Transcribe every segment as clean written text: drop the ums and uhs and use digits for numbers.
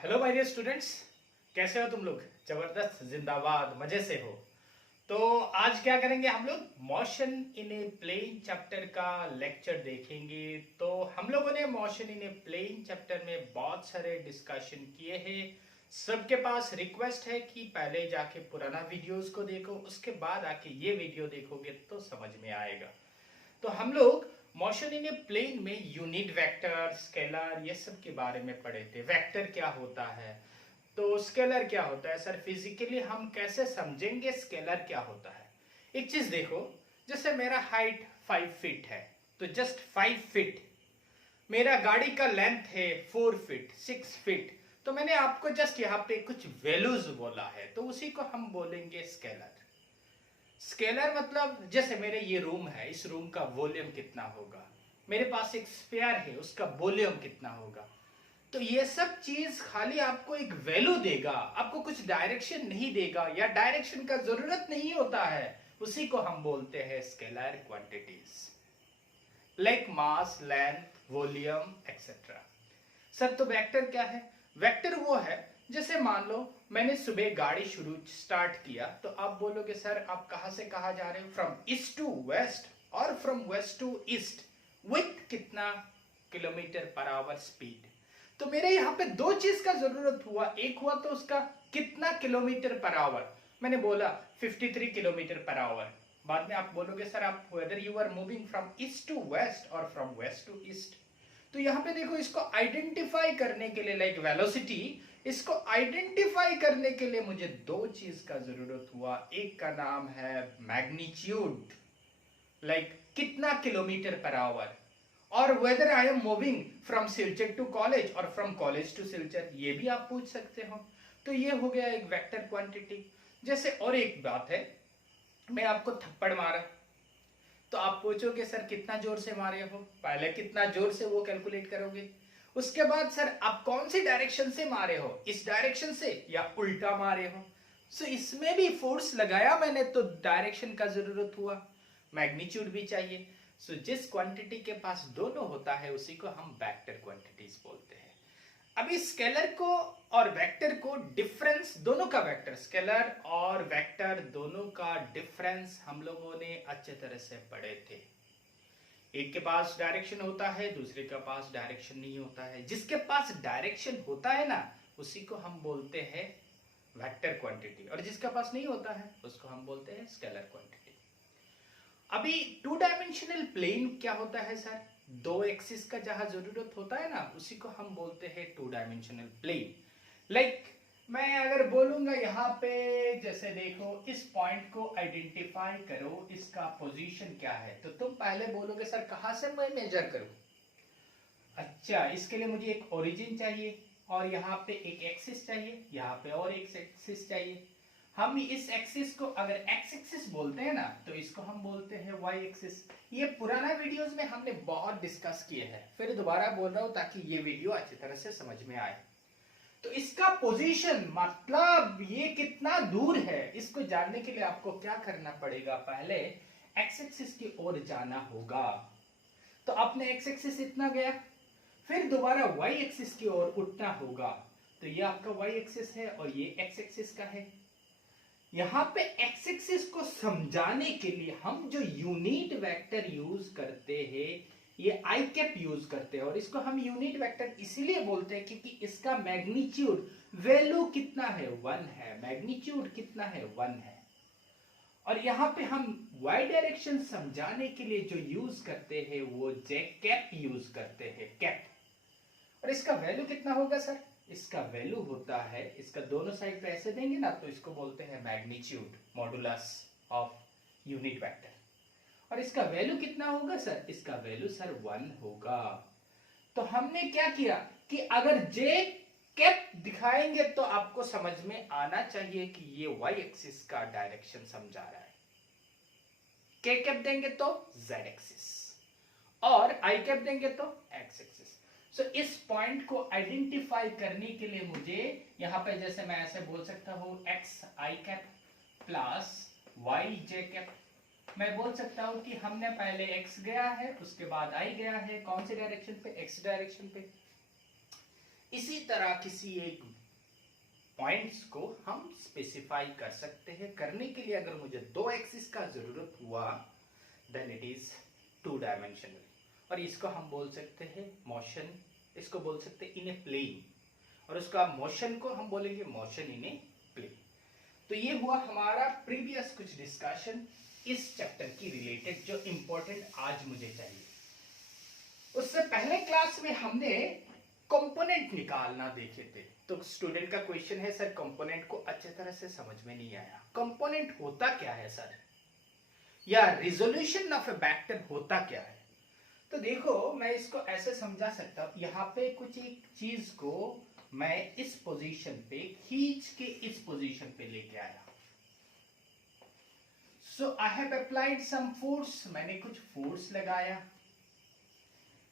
Hello my dear students, कैसे हो तुम लोग? जबरदस्त, जिंदाबाद, मजे से हो। तो आज क्या करेंगे हम लोग? Motion in a plane chapter का लेक्चर देखेंगे। तो हम लोगों ने motion in a plane chapter में बहुत सारे डिस्कशन किए हैं। सबके पास रिक्वेस्ट है कि पहले जाके पुराना वीडियोस को देखो, उसके बाद आके ये वीडियो देखोगे तो समझ में आएगा। तो हम लोग मोशन इन ए प्लेन में यूनिट वेक्टर, स्केलर, ये सब के बारे में पढ़े थे। वेक्टर क्या होता है, तो स्केलर क्या होता है। सर फिजिकली हम कैसे समझेंगे स्केलर क्या होता है? एक चीज देखो, जैसे मेरा हाइट 5 फीट है, तो जस्ट 5 फीट। मेरा गाड़ी का लेंथ है 4 फीट, 6 फीट। तो मैंने आपको जस्ट यहाँ पे कुछ वैल्यूज बोला है, तो उसी को हम बोलेंगे स्केलर। स्केलर मतलब जैसे मेरे ये रूम है, इस रूम का वॉल्यूम कितना होगा। मेरे पास एक स्फीयर है, उसका वॉल्यूम कितना होगा। तो ये सब चीज खाली आपको एक वैल्यू देगा, आपको कुछ डायरेक्शन नहीं देगा, या डायरेक्शन का जरूरत नहीं होता है। उसी को हम बोलते हैं scalar quantities, like mass, length, volume etcetera. Sir तो वेक्टर क्या है? वेक्टर वो है, जैसे मान लो मैंने सुबह गाड़ी स्टार्ट किया, तो आप बोलोगे सर आप कहां से कहां जा रहे हो? फ्रॉम ईस्ट टू वेस्ट और from west to east, with कितना किलोमीटर पर आवर स्पीड। तो मेरे यहाँ पे दो चीज का जरूरत हुआ। एक हुआ तो उसका कितना किलोमीटर पर आवर, मैंने बोला 53 किलोमीटर पर आवर। बाद में आप बोलोगे सर आप whether you are moving from east to west और फ्रॉम वेस्ट टू ईस्ट। तो यहाँ पे देखो, इसको आइडेंटिफाई करने के लिए, लाइक वेलोसिटी, इसको आइडेंटिफाई करने के लिए मुझे दो चीज का जरूरत हुआ। एक का नाम है मैग्नीट्यूड, लाइक कितना किलोमीटर पर आवर, और whether I am moving from Silchar to college और फ्रॉम कॉलेज टू सिलचर, ये भी आप पूछ सकते हो। तो ये हो गया एक वेक्टर क्वांटिटी। जैसे और एक बात है, मैं आपको थप्पड़ मारा, तो आप पूछोगे सर कितना जोर से मारे हो, पहले कितना जोर से वो कैलकुलेट करोगे। उसके बाद सर आप कौन सी डायरेक्शन से मारे हो, इस डायरेक्शन से या उल्टा मारे हो। सो इसमें भी फोर्स लगाया मैंने, तो डायरेक्शन का जरूरत हुआ, मैग्नीट्यूड भी चाहिए। सो जिस क्वांटिटी के पास दोनों होता है उसी को हम वेक्टर क्वांटिटीज बोलते हैं। अभी स्केलर को और वेक्टर को डिफरेंस, दोनों का वेक्टर, स्केलर और वेक्टर दोनों का डिफरेंस हम लोगों ने अच्छे तरह से पढ़े थे। एक के पास डायरेक्शन होता है, दूसरे के पास डायरेक्शन नहीं होता है। जिसके पास डायरेक्शन होता है ना, उसी को हम बोलते हैं वेक्टर क्वांटिटी, और जिसके पास नहीं होता है उसको हम बोलते हैं स्केलर क्वांटिटी। अभी टू डायमेंशनल प्लेन क्या होता है सर? दो एक्सिस का जहां जरूरत होता है ना, उसी को हम बोलते हैं टू डायमेंशनल प्लेन। लाइक मैं अगर बोलूंगा यहाँ पे, जैसे देखो इस पॉइंट को आइडेंटिफाई करो, इसका पोजीशन क्या है, तो तुम पहले बोलोगे सर कहां से मैं मेजर करूं। अच्छा, इसके लिए मुझे एक ओरिजिन चाहिए, और यहाँ पे एक एक्सिस चाहिए, यहाँ पे और एक एक्सिस चाहिए। हम इस एक्सिस को अगर एक्स एक्सिस बोलते हैं ना, तो इसको हम बोलते हैं वाई एक्सिस। ये पुराना वीडियोस में हमने बहुत डिस्कस किए हैं, फिर दोबारा बोल रहा हूं ताकि ये वीडियो अच्छी तरह से समझ में आए। तो इसका पोजीशन मतलब ये कितना दूर है, इसको जानने के लिए आपको क्या करना पड़ेगा, पहले एक्स एक्सिस की ओर जाना होगा। तो आपने एक्स एक्सिस इतना गया, फिर दोबारा वाई एक्सिस की ओर उठना होगा। तो ये आपका वाई एक्सिस है और ये एक्स एक्सिस का है। यहां पे एक्स एक्सिस को समझाने के लिए हम जो यूनिट वेक्टर यूज करते हैं, ये आई कैप यूज करते हैं। और इसको हम यूनिट वेक्टर इसीलिए बोलते हैं क्योंकि इसका मैग्नीट्यूड वैल्यू कितना है, 1 है। मैग्नीट्यूड कितना है, 1 है। और यहां पे हम वाई डायरेक्शन समझाने के लिए जो यूज करते हैं वो जे कैप यूज करते हैं, कैप। और इसका वैल्यू कितना होगा सर? इसका वैल्यू होता है, इसका दोनों साइड पे ऐसे देंगे ना, तो इसको बोलते हैं magnitude, modulus of unit vector. और इसका वैल्यू कितना होगा सर? इसका वैल्यू सर 1 होगा। तो हमने क्या किया कि अगर जे कैप दिखाएंगे तो आपको समझ में आना चाहिए कि ये वाई एक्सिस का डायरेक्शन समझा रहा है। के कैप देंगे तो जेड एक्सिस, और आई कैप देंगे तो एक्स एक्सिस। सो इस पॉइंट को आइडेंटिफाई करने के लिए मुझे यहां पे, जैसे मैं ऐसे बोल सकता हूं, एक्स आई कैप प्लस वाई जे कैप। मैं बोल सकता हूं कि हमने पहले x गया है, उसके बाद i गया है, कौन सी डायरेक्शन पे? x डायरेक्शन पे। इसी तरह किसी एक पॉइंट्स को हम स्पेसिफाई कर सकते हैं। करने के लिए अगर मुझे दो एक्सिस का जरूरत हुआ then it is two dimensional, और इसको हम बोल सकते हैं मोशन, इसको बोल सकते हैं इन ए प्लेन, और उसका मोशन को हम बोलेंगे मोशन इन ए प्लेन। तो ये हुआ हमारा प्रीवियस कुछ डिस्कशन इस चैप्टर की रिलेटेड जो इंपॉर्टेंट आज मुझे चाहिए। उससे पहले क्लास में हमने कंपोनेंट निकालना देखे थे। तो स्टूडेंट का क्वेश्चन है सर कंपोनेंट को अच्छे तरह से समझ में नहीं आया, कंपोनेंट होता क्या है सर, या रिजोल्यूशन ऑफ ए वेक्टर होता क्या है। तो देखो मैं इसको ऐसे समझा सकता हूं, यहाँ पे कुछ एक चीज को मैं इस पोजीशन पे खींच के इस पोजीशन पे लेके आया। So I have applied some force, मैंने कुछ फोर्स लगाया।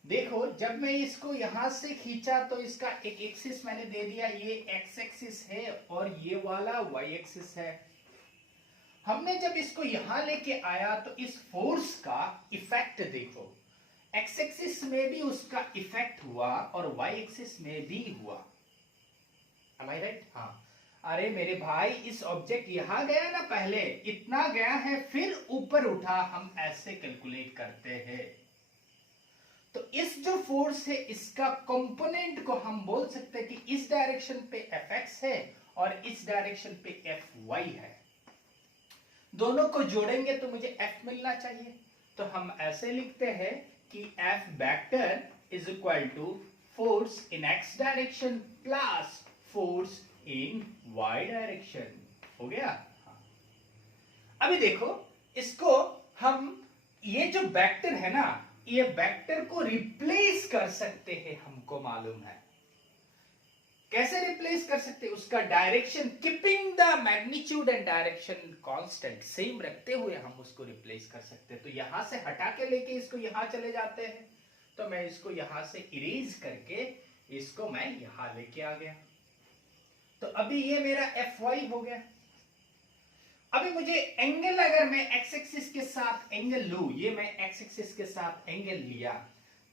देखो जब मैं इसको यहां से खींचा तो इसका एक एक्सिस मैंने दे दिया, ये एक्स एक्सिस है और ये वाला वाई एक्सिस है। हमने जब इसको यहां लेके आया तो इस फोर्स का इफेक्ट देखो, एक्स एक्सिस में भी उसका इफेक्ट हुआ और वाई एक्सिस में भी हुआ। Am I right? हाँ। अरे मेरे भाई इस ऑब्जेक्ट यहां गया ना, पहले इतना गया है फिर ऊपर उठा, हम ऐसे कैलकुलेट करते हैं। तो इस जो फोर्स है इसका कंपोनेंट को हम बोल सकते हैं कि इस डायरेक्शन पे Fx है और इस डायरेक्शन पे Fy है। दोनों को जोड़ेंगे तो मुझे F मिलना चाहिए। तो हम ऐसे लिखते हैं कि F vector is equal to force in x direction plus force in y direction. हो गया। हाँ। अभी देखो इसको हम, ये जो वेक्टर है ना, ये वेक्टर को रिप्लेस कर सकते हैं, हमको मालूम है। कैसे रिप्लेस कर सकते हैं? उसका direction keeping the magnitude and direction constant same रखते हुए हम उसको रिप्लेस कर सकते हैं। तो यहां से हटा के लेके इसको यहां चले जाते हैं, तो मैं इसको यहां से इरेज करके इसको मैं यहां लेके आ गया। तो अभी ये मेरा Fy हो गया। अभी मुझे एंगल, अगर मैं एक्स एक्सिस के साथ एंगल लूं, ये मैं एक्स एक्सिस के साथ एंगल लिया,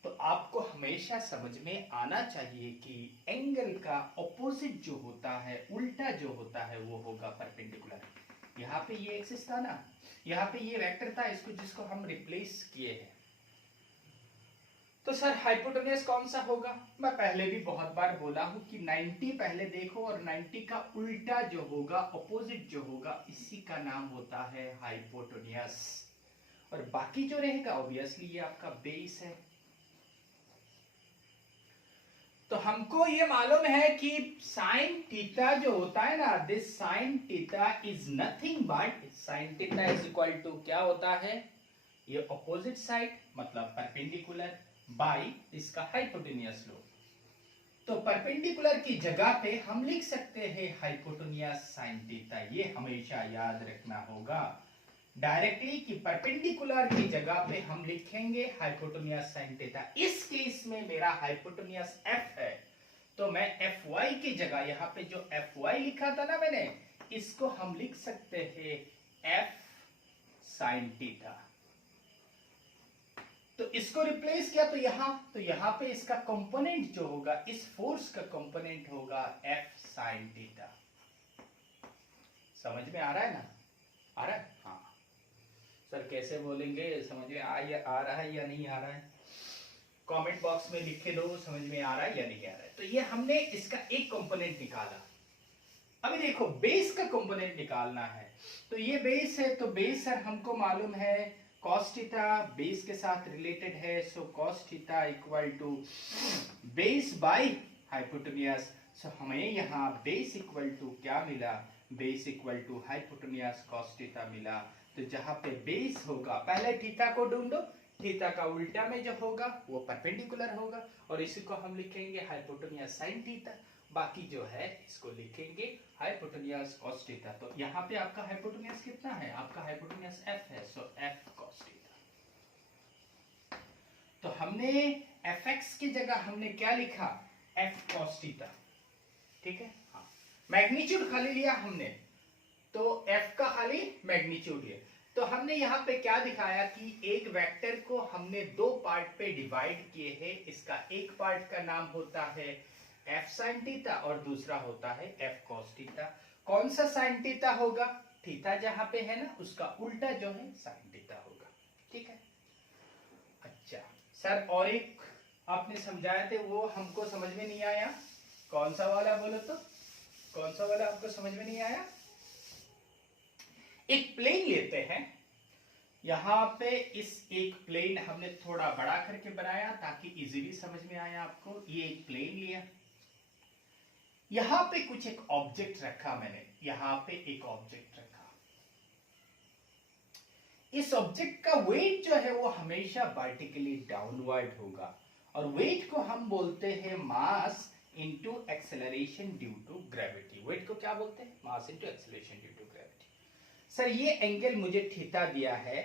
तो आपको हमेशा समझ में आना चाहिए कि एंगल का ऑपोजिट जो होता है, उल्टा जो होता है, वो होगा परपेंडिकुलर। यहाँ पे ये एक्सिस था ना, यहाँ पे ये वेक्टर था, इसको जिसको हम रिप्लेस किए हैं। तो सर हाइपोटेन्यूज कौन सा होगा? मैं पहले भी बहुत बार बोला हूं कि 90 पहले देखो, और 90 का उल्टा जो होगा, ऑपोजिट जो होगा, इसी का नाम होता है हाइपोटेन्यूज। और बाकी जो रहेगा ऑब्वियसली ये आपका बेस है। तो हमको ये मालूम है कि साइन थीटा जो होता है ना, this sine theta is nothing but, sine theta is equal to क्या होता है, ये ऑपोजिट साइड मतलब परपेंडिकुलर बाई इसका हाइपोटेन्यूज लो। तो परपेंडिकुलर की जगह पे हम लिख सकते हैं हाइपोटेन्यूज साइन थीटा। ये हमेशा याद रखना होगा डायरेक्टली कि परपेंडिकुलर की जगह पे हम लिखेंगे हाइपोटेन्यूज साइन थीटा। इस केस में मेरा हाइपोटेन्यूज F है, तो मैं Fy की जगह यहाँ पे जो Fy लिखा था ना मैंने, इसको हम लिख सकते हैं F साइन थीटा। तो इसको रिप्लेस किया तो यहां पे इसका कंपोनेंट जो होगा, इस फोर्स का कंपोनेंट होगा F साइन थीटा। समझ में आ रहा है ना? आ रहा है? हाँ सर कैसे बोलेंगे, समझ में आ रहा है या नहीं आ रहा है? कमेंट बॉक्स में लिखे दो समझ में आ रहा है या नहीं आ रहा है। तो ये हमने इसका एक कंपोनेंट निकाला। अभी देखो बेस का कंपोनेंट निकालना है। तो ये बेस है, तो बेस सर हमको मालूम है cos थीटा बेस के साथ रिलेटेड है। So cos theta equal to base by hypotenuse. So हमें यहाँ बेस इक्वल टू क्या मिला, base equal to hypotenuse cos theta मिला। तो जहां पे बेस होगा, पहले थीटा को ढूंढो, थीटा का उल्टा में जो होगा वो परपेंडिकुलर होगा, और इसी को हम लिखेंगे हाइपोटेन्यूज साइन थीटा। बाकी जो है इसको लिखेंगे हाइपोटेन्यूज cos थीटा। तो यहाँ पे आपका हाइपोटेन्यूज कितना है, आपका हाइपोटेन्यूज F है, सो F cos थीटा। तो हमने Fx की जगह हमने क्या लिखा, F cos थीटा। ठीक है, हाँ मैग्नीट्यूड खाली लिया हमने, तो F का खाली मैग्नीट्यूड है। तो हमने यहाँ पे क्या दिखाया कि एक वेक्टर को हमने दो पार्ट पे डिवाइड किए हैं। इसका एक पार्ट का नाम होता है एफ साइन थीटा और दूसरा होता है एफ कॉस थीटा। कौन सा साइन थीटा होगा? थीटा जहां पे है ना उसका उल्टा जो है साइन थीटा होगा। ठीक है। अच्छा सर, और एक आपने समझाए थे वो हमको समझ में नहीं आया। कौन सा वाला बोलो तो? कौन सा वाला आपको समझ में नहीं आया? एक प्लेन लेते हैं, यहां पे इस एक प्लेन हमने थोड़ा बड़ा करके बनाया ताकि इजीली समझ में आया आपको। ये एक प्लेन लिया, यहां पे कुछ एक ऑब्जेक्ट रखा मैंने, यहां पे एक ऑब्जेक्ट रखा। इस ऑब्जेक्ट का वेट जो है वो हमेशा वर्टिकली डाउनवर्ड होगा और वेट को हम बोलते हैं mass into acceleration due to gravity. Weight को क्या बोलते हैं? Mass into acceleration due to gravity. Sir ये एंगल मुझे थीटा दिया है,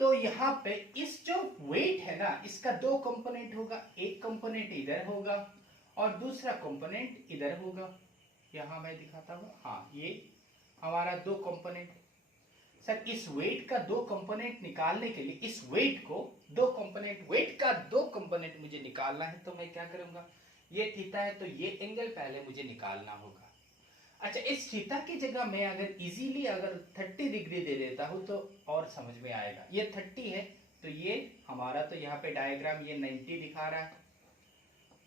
तो यहां पे इस जो वेट है ना इसका दो कंपोनेंट होगा, एक कंपोनेंट इधर होगा और दूसरा कंपोनेंट इधर होगा। यहां मैं दिखाता हूं, हाँ ये हमारा दो कंपोनेंट। सर इस वेट का दो कंपोनेंट निकालने के लिए इस वेट को दो कंपोनेंट, वेट का दो कंपोनेंट मुझे निकालना है, तो मैं क्या करूंगा? ये थीटा है तो ये एंगल पहले मुझे निकालना होगा। अच्छा, इस थीटा की जगह मैं अगर इजीली अगर 30 डिग्री दे देता हूं तो और समझ में आएगा। ये 30 है तो ये हमारा, तो यहाँ पे डायग्राम ये 90 दिखा रहा है,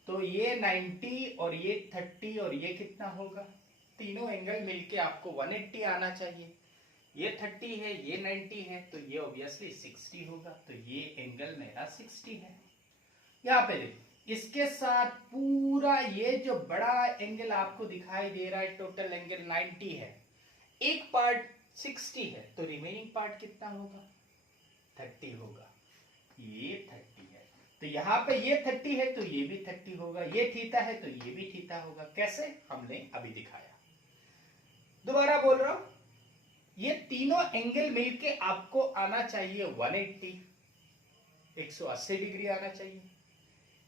तो ये 90 और ये 30 और ये कितना होगा? तीनों एंगल मिलके आपको 180 आना चाहिए। ये 30 है, ये 90 है, तो ये ऑब्वियसली 60 होगा, तो ये एंगल मेरा 60 है। यहाँ पे देखो, इसके साथ पूरा ये जो बड़ा एंगल आपको दिखाई दे रहा है टोटल एंगल 90 है, एक पार्ट 60 है, तो रिमेनिंग पार्ट कितना होगा? 30 होगा। ये 30 है तो यहाँ पे ये 30 है तो ये भी 30 होगा, ये थीटा है तो ये भी थीटा होगा। कैसे? हमने अभी दिखाया। दोबारा बोल रहा हूं, ये तीनों एंगल मिलके आपको आना चाहिए 180, 180 डिग्री आना चाहिए।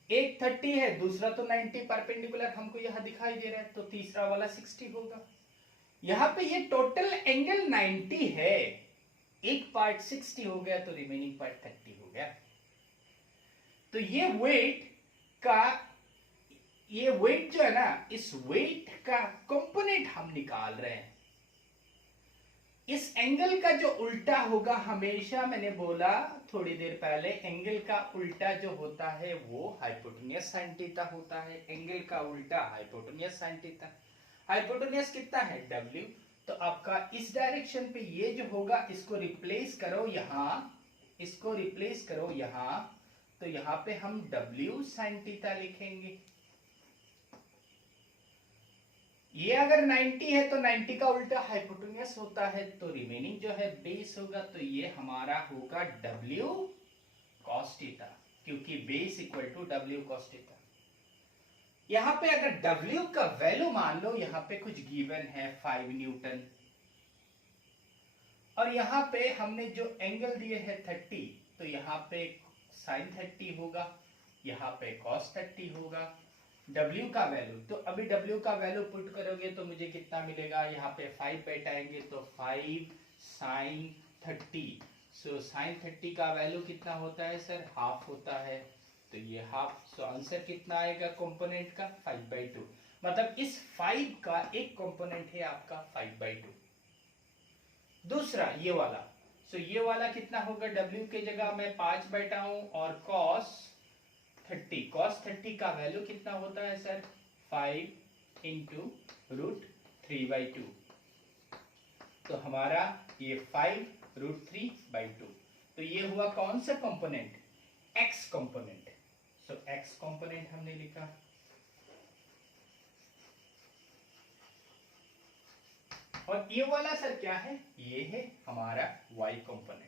एक 30 है, दूसरा तो 90 परपेंडिकुलर हमको यहां दिखाई दे रहा है, तो तीसरा वाला 60 होगा। यहां पे ये टोटल एंगल 90 है, एक पार्ट 60 हो गया तो रिमेनिंग पार्ट 30 हो गया। तो ये वेट का, ये वेट जो है ना, इस वेट का कंपोनेंट हम निकाल रहे हैं। इस एंगल का जो उल्टा होगा, हमेशा मैंने बोला थोड़ी देर पहले, एंगल का उल्टा जो होता है वो हाइपोटेन्यूस साइन थीटा होता है। एंगल का उल्टा हाइपोटेन्यूस साइन थीटा। हाइपोटेन्यूस कितना है? W। तो आपका इस डायरेक्शन पे ये जो होगा इसको रिप्लेस करो यहां, इसको रिप्लेस करो यहां, तो यहां पे हम W साइन थीटा लिखेंगे। ये अगर 90 है तो 90 का उल्टा हाइपोटेन्यूस होता है, तो रिमेनिंग जो है बेस होगा, तो ये हमारा होगा W cos थीटा, क्योंकि base equal to W cos theta. यहां पे अगर W का वैल्यू मान लो, यहां पे कुछ गिवन है 5 न्यूटन, और यहां पे हमने जो एंगल दिए है 30, तो यहां पे साइन 30 होगा, यहां पे cos 30 होगा। W का वैल्यू, तो अभी W का वैल्यू पुट करोगे तो मुझे कितना मिलेगा? यहाँ पे 5 बैठाएंगे तो 5 साइन 30। सो साइन 30 का वैल्यू कितना होता है सर? हाफ होता है, तो ये हाफ। सो आंसर कितना आएगा कंपोनेंट का? 5/2। मतलब इस 5 का एक कंपोनेंट है आपका 5/2। दूसरा ये वाला, सो ये वाला कितना होगा? W के जगह मैं 5 बैठा हूं और cos 30, cos 30 का वैल्यू कितना होता है सर? 5 इंटू √3/2। तो हमारा ये 5 √3/2। तो ये हुआ कौन सा component? x component. So x component हमने लिखा। और ये वाला सर क्या है? ये है हमारा y कंपोनेंट।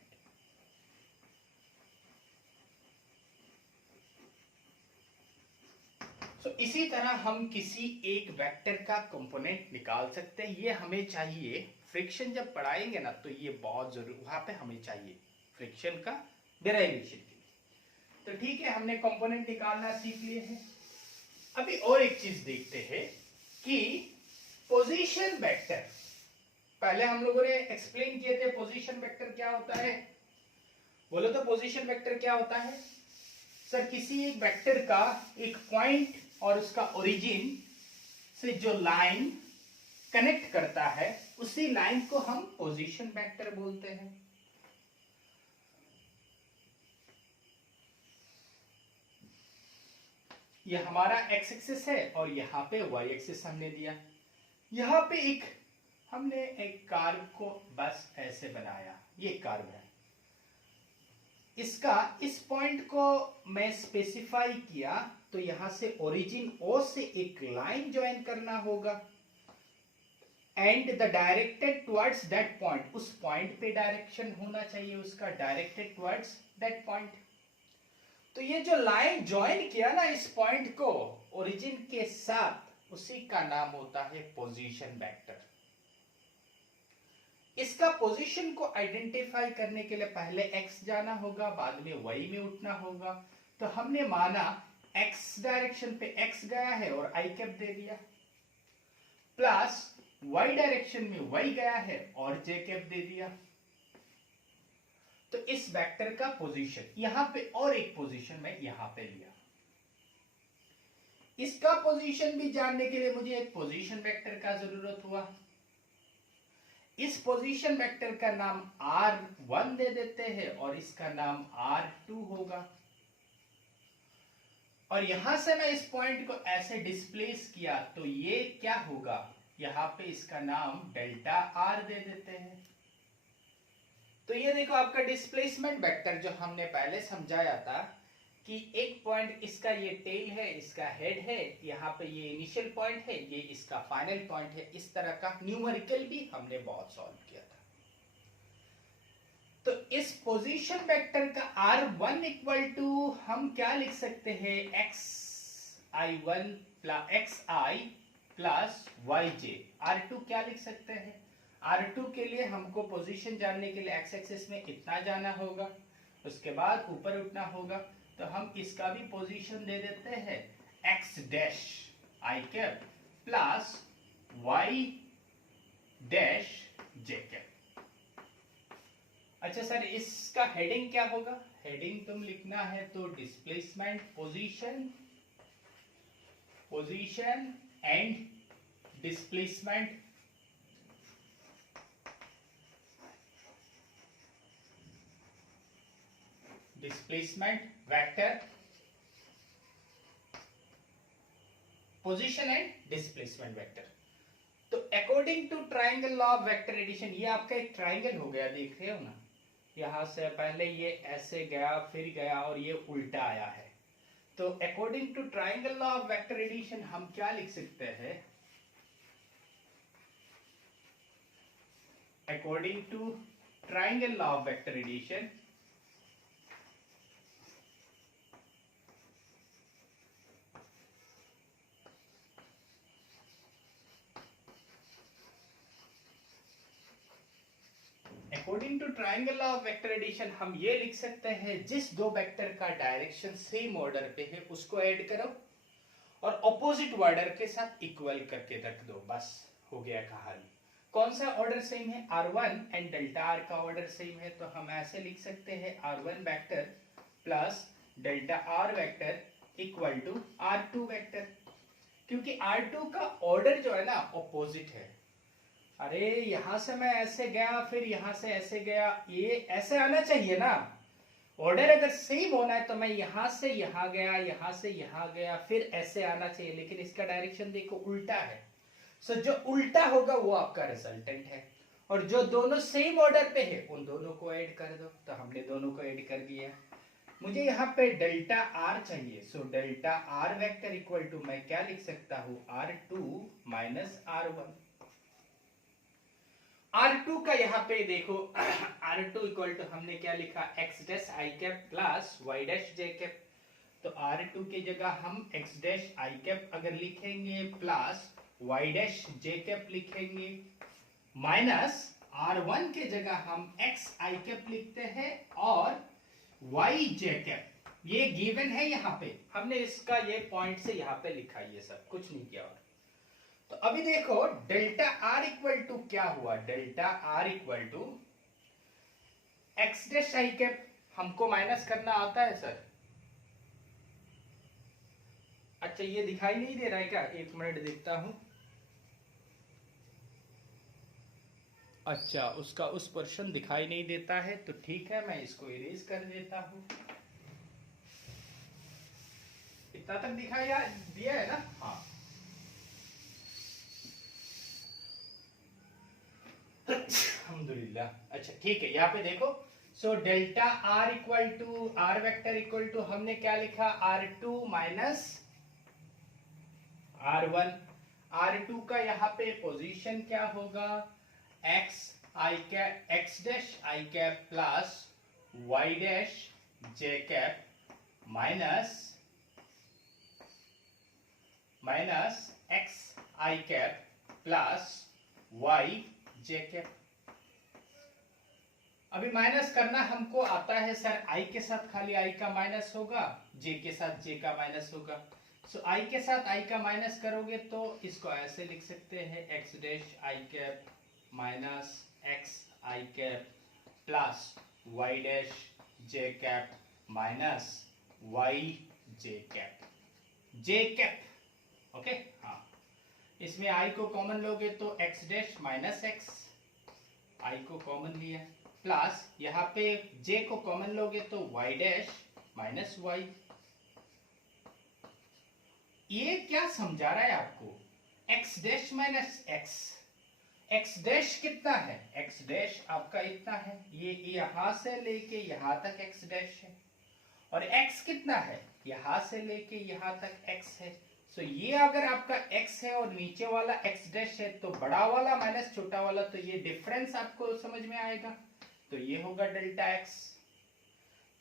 तो इसी तरह हम किसी एक वेक्टर का कंपोनेंट निकाल सकते हैं। ये हमें चाहिए, फ्रिक्शन जब पढ़ाएंगे ना तो ये बहुत जरूरी, वहां पे हमें चाहिए फ्रिक्शन का डेरिवेशन के लिए। तो ठीक है, हमने कंपोनेंट निकालना सीख लिए हैं। अभी और एक चीज देखते हैं कि पोजीशन वेक्टर, पहले हम लोगों ने एक्सप्लेन किए थे पोजीशन वेक्टर क्या होता है। बोलो तो पोजीशन वेक्टर क्या होता है? सर किसी एक वेक्टर का एक पॉइंट और उसका ओरिजिन से जो लाइन कनेक्ट करता है उसी लाइन को हम पोजीशन वेक्टर बोलते हैं। यह हमारा एक्स एक्सिस है और यहां पे वाई एक्सिस हमने दिया। यहां पे हमने एक कर्व को बस ऐसे बनाया, ये कर्व है। इसका इस पॉइंट को मैं स्पेसिफाई किया तो यहां से ओरिजिन ओ से एक लाइन ज्वाइन करना होगा and the directed towards that point, उस पॉइंट पे डायरेक्शन होना चाहिए उसका, डायरेक्टेड टुवर्ड्स दैट पॉइंट। तो ये जो लाइन ज्वाइन किया ना इस पॉइंट को ओरिजिन के साथ, उसी का नाम होता है पोजीशन वेक्टर। इसका पोजीशन को आइडेंटिफाई करने के लिए पहले x जाना होगा, बाद में y में उठना होगा। तो हमने माना x डायरेक्शन पे x गया है और i कैप दे दिया, प्लस y डायरेक्शन में y गया है और j कैप दे दिया। तो इस वेक्टर का पोजीशन यहां पे और एक पोजीशन मैं यहां पे लिया। इसका पोजीशन भी जानने के लिए मुझे एक पोजीशन वेक्टर का जरूरत हुआ। इस पोजीशन वेक्टर का नाम R1 दे देते हैं और इसका नाम R2 होगा। और यहां से मैं इस पॉइंट को ऐसे डिस्प्लेस किया तो ये क्या होगा, यहां पे इसका नाम डेल्टा R दे देते हैं। तो ये देखो आपका डिस्प्लेसमेंट वेक्टर जो हमने पहले समझाया था कि एक पॉइंट इसका ये टेल है, इसका हेड है, यहाँ पे ये इनिशियल पॉइंट है, ये इसका फाइनल पॉइंट है। इस तरह का न्यूमेरिकल भी हमने बहुत सॉल्व किया था। तो इस पोजीशन वेक्टर का R1 इक्वल टू हम क्या लिख सकते हैं, xi1 plus xi plus yj। R2 क्या लिख सकते हैं, R2 के लिए हमको पोजीशन जानने के लिए x एक्सिस में इतना जाना होगा, उसके बाद ऊपर उठना होगा। तो हम इसका भी पोजीशन दे देते हैं x dash i cap plus y dash j cap. अच्छा सर इसका हेडिंग क्या होगा, हेडिंग तुम लिखना है तो displacement position and displacement vector, position and displacement vector. तो according to triangle law of vector addition, ये आपका एक ट्राइंगल हो गया, देख रहे हो ना, यहां से पहले ये ऐसे गया फिर गया और ये उल्टा आया है। तो according to triangle law of vector addition हम क्या लिख सकते हैं, according to triangle law of vector addition according to triangle law of vector addition हम ये लिख सकते हैं, जिस दो वेक्टर का डायरेक्शन सेम ऑर्डर पे है उसको ऐड करो और ऑपोजिट ऑर्डर के साथ इक्वल करके रख दो, बस हो गया कहानी। कौन सा ऑर्डर सेम है, R1 एंड डेल्टा R का ऑर्डर सेम है। तो हम ऐसे लिख सकते हैं R1 vector plus delta R vector equal to R2 vector, क्योंकि R2 का ऑर्डर जो है ना ऑपोजिट है। अरे यहां से मैं ऐसे गया फिर यहां से ऐसे गया, ये ऐसे आना चाहिए ना, ऑर्डर अगर सेम होना है तो मैं यहां से यहां गया, यहां से यहां गया, फिर ऐसे आना चाहिए, लेकिन इसका डायरेक्शन देखो उल्टा है। सो जो उल्टा होगा वो आपका रिजल्टेंट है। और जो दोनों सेम ऑर्डर पे है उन दोनों को ऐड कर दो। तो हमने दोनों को ऐड कर दिया। मुझे यहाँ पे डेल्टा R चाहिए, so delta R vector equal to मैं क्या लिख सकता हूँ, R2 माइनस R1। R2 का यहाँ पे देखो R2 इक्वल टू हमने क्या लिखा, x dash i cap plus y dash j cap. तो R2 की जगह हम x डैश i कैप अगर लिखेंगे plus y dash j cap लिखेंगे, माइनस R1 की जगह हम x i कैप लिखते हैं और y j कैप। ये गिवन है, यहाँ पे हमने इसका ये पॉइंट से यहाँ पे लिखा, ये सब कुछ नहीं किया। और तो अभी देखो डेल्टा R इक्वल टू क्या हुआ, delta R equal to x dash i cap. हमको माइनस करना आता है सर, अच्छा ये दिखाई नहीं दे रहा है क्या? एक मिनट देखता हूं। अच्छा उसका उस पोर्शन दिखाई नहीं देता है तो ठीक है, मैं इसको इरेज कर देता हूं। इतना तक दिखाई दिया है ना? हाँ। अल्हम्दुलिल्लाह। अच्छा ठीक है, यहाँ पे देखो। So delta r equal to r vector equal to हमने क्या लिखा? R two minus r one. R two का यहाँ पे पोजीशन क्या होगा? X I cap x dash i cap plus y dash j cap minus x I cap plus y J cap. अभी minus करना हमको आता है सर। आई के साथ खाली आई का माइनस होगा, जे के साथ जे का माइनस होगा। सो आई के साथ आई का माइनस करोगे तो इसको ऐसे लिख सकते हैं, x dash i cap minus x I cap plus y dash j cap minus y J cap. Okay हाँ। इसमें आई को कॉमन लोगे तो x dash minus x, i को कॉमन लिया, प्लस यहाँ पे जे को कॉमन लोगे तो y डैश माइनस वाई। ये क्या समझा रहा है आपको? x dash minus x. x dash कितना है? x डैश आपका इतना है, ये यहां से लेके यहां तक x डैश है। और x कितना है? यहां से लेके यहां तक x है। सो ये अगर आपका x है और नीचे वाला x डैश है तो बड़ा वाला माइनस छोटा वाला, तो ये डिफरेंस आपको समझ में आएगा। तो ये होगा डेल्टा x।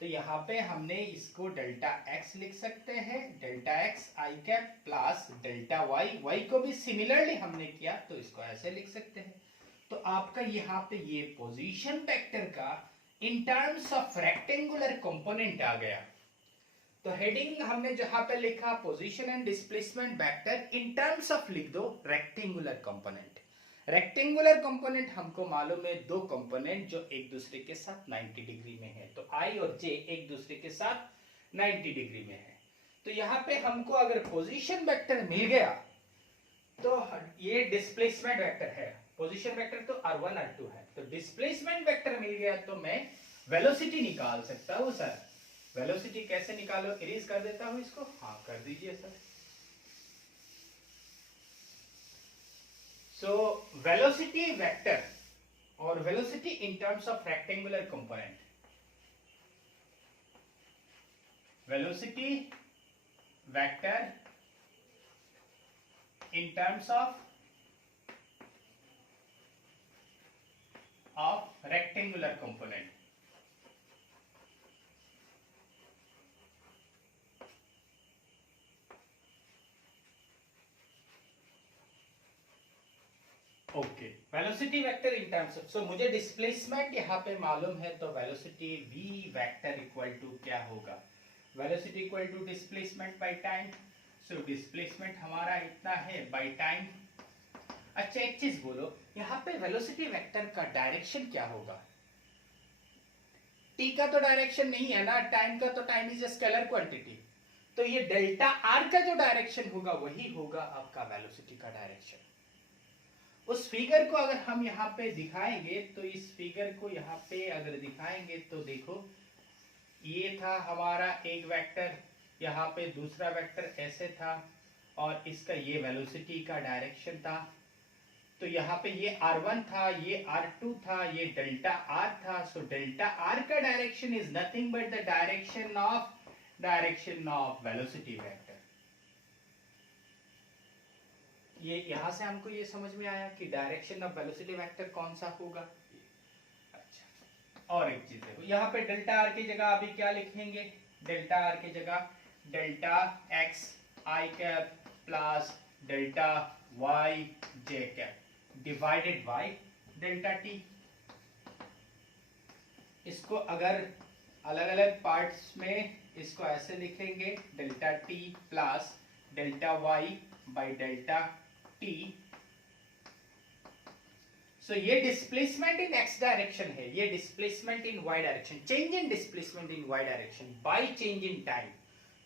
तो यहाँ पे हमने इसको डेल्टा x लिख सकते हैं, delta x i cap plus delta y को भी सिमिलरली हमने किया तो इसको ऐसे लिख सकते हैं। तो आपका यहाँ पे ये पोजीशन वेक्टर का in terms of rectangular component आ गया। तो हेडिंग हमने जहां पे लिखा position and displacement vector in terms of लिख दो रेक्टेंगुलर कंपोनेंट। रेक्टेंगुलर कंपोनेंट हमको मालूम है, दो कंपोनेंट जो एक दूसरे के साथ 90 डिग्री में है। तो आई और जे एक दूसरे के साथ 90 डिग्री में है। तो यहाँ पे हमको अगर पोजीशन वेक्टर मिल गया तो ये डिस्प्लेसमेंट वेक्टर है। पोजीशन वेक्टर तो r1 r2 है, तो डिस्प्लेसमेंट वेक्टर मिल गया तो मैं वेलोसिटी निकाल सकता हूँ सर। वेलोसिटी कैसे निकालो? इरेज कर देता हूँ इसको। हाँ कर दीजिए sir. So velocity vector or velocity in terms of rectangular component. Velocity vector in terms of rectangular component. Okay, velocity vector in terms of, so मुझे डिस्प्लेसमेंट यहाँ पे मालूम है तो velocity v vector equal to क्या होगा? Velocity equal to displacement by time. So displacement हमारा इतना है बाय टाइम। अच्छा एक चीज बोलो, यहाँ पे वेलोसिटी वेक्टर का डायरेक्शन क्या होगा? t का तो डायरेक्शन नहीं है ना, टाइम का तो time is a scalar quantity. तो ये डेल्टा r का जो डायरेक्शन होगा वही होगा आपका वेलोसिटी का डायरेक्शन। उस फिगर को अगर हम यहाँ पे दिखाएंगे तो इस फिगर को यहाँ पे अगर दिखाएंगे तो देखो, ये था हमारा एक वेक्टर, यहाँ पे दूसरा वेक्टर ऐसे था और इसका ये वेलोसिटी का डायरेक्शन था। तो यहाँ पे ये r1 था, ये r2 था, ये डेल्टा r था। सो डेल्टा r का direction is nothing but the direction of velocity vector. ये यहां से हमको ये समझ में आया कि डायरेक्शन ऑफ वेलोसिटी वेक्टर कौन सा होगा। अच्छा और एक चीज देखो, यहाँ पे डेल्टा आर की जगह अभी क्या लिखेंगे? डेल्टा आर की जगह delta X I cap plus delta Y J cap divided by delta T. इसको अगर अलग अलग पार्ट्स में इसको ऐसे लिखेंगे, delta T plus delta Y by delta T. So ये डिस्प्लेसमेंट इन एक्स डायरेक्शन है, ये displacement in Y direction, change in displacement in Y direction by change in time.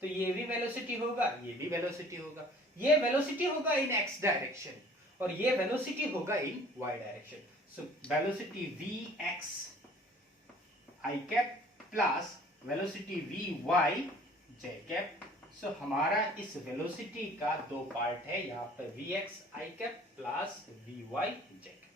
तो ये भी वेलोसिटी होगा, ये भी वेलोसिटी होगा। ये वेलोसिटी होगा इन एक्स डायरेक्शन और ये वेलोसिटी होगा in Y direction. So velocity V x I cap plus velocity V Y J cap. So हमारा इस वेलोसिटी का दो पार्ट है, यहाँ पर V x I cap plus we Y J cap,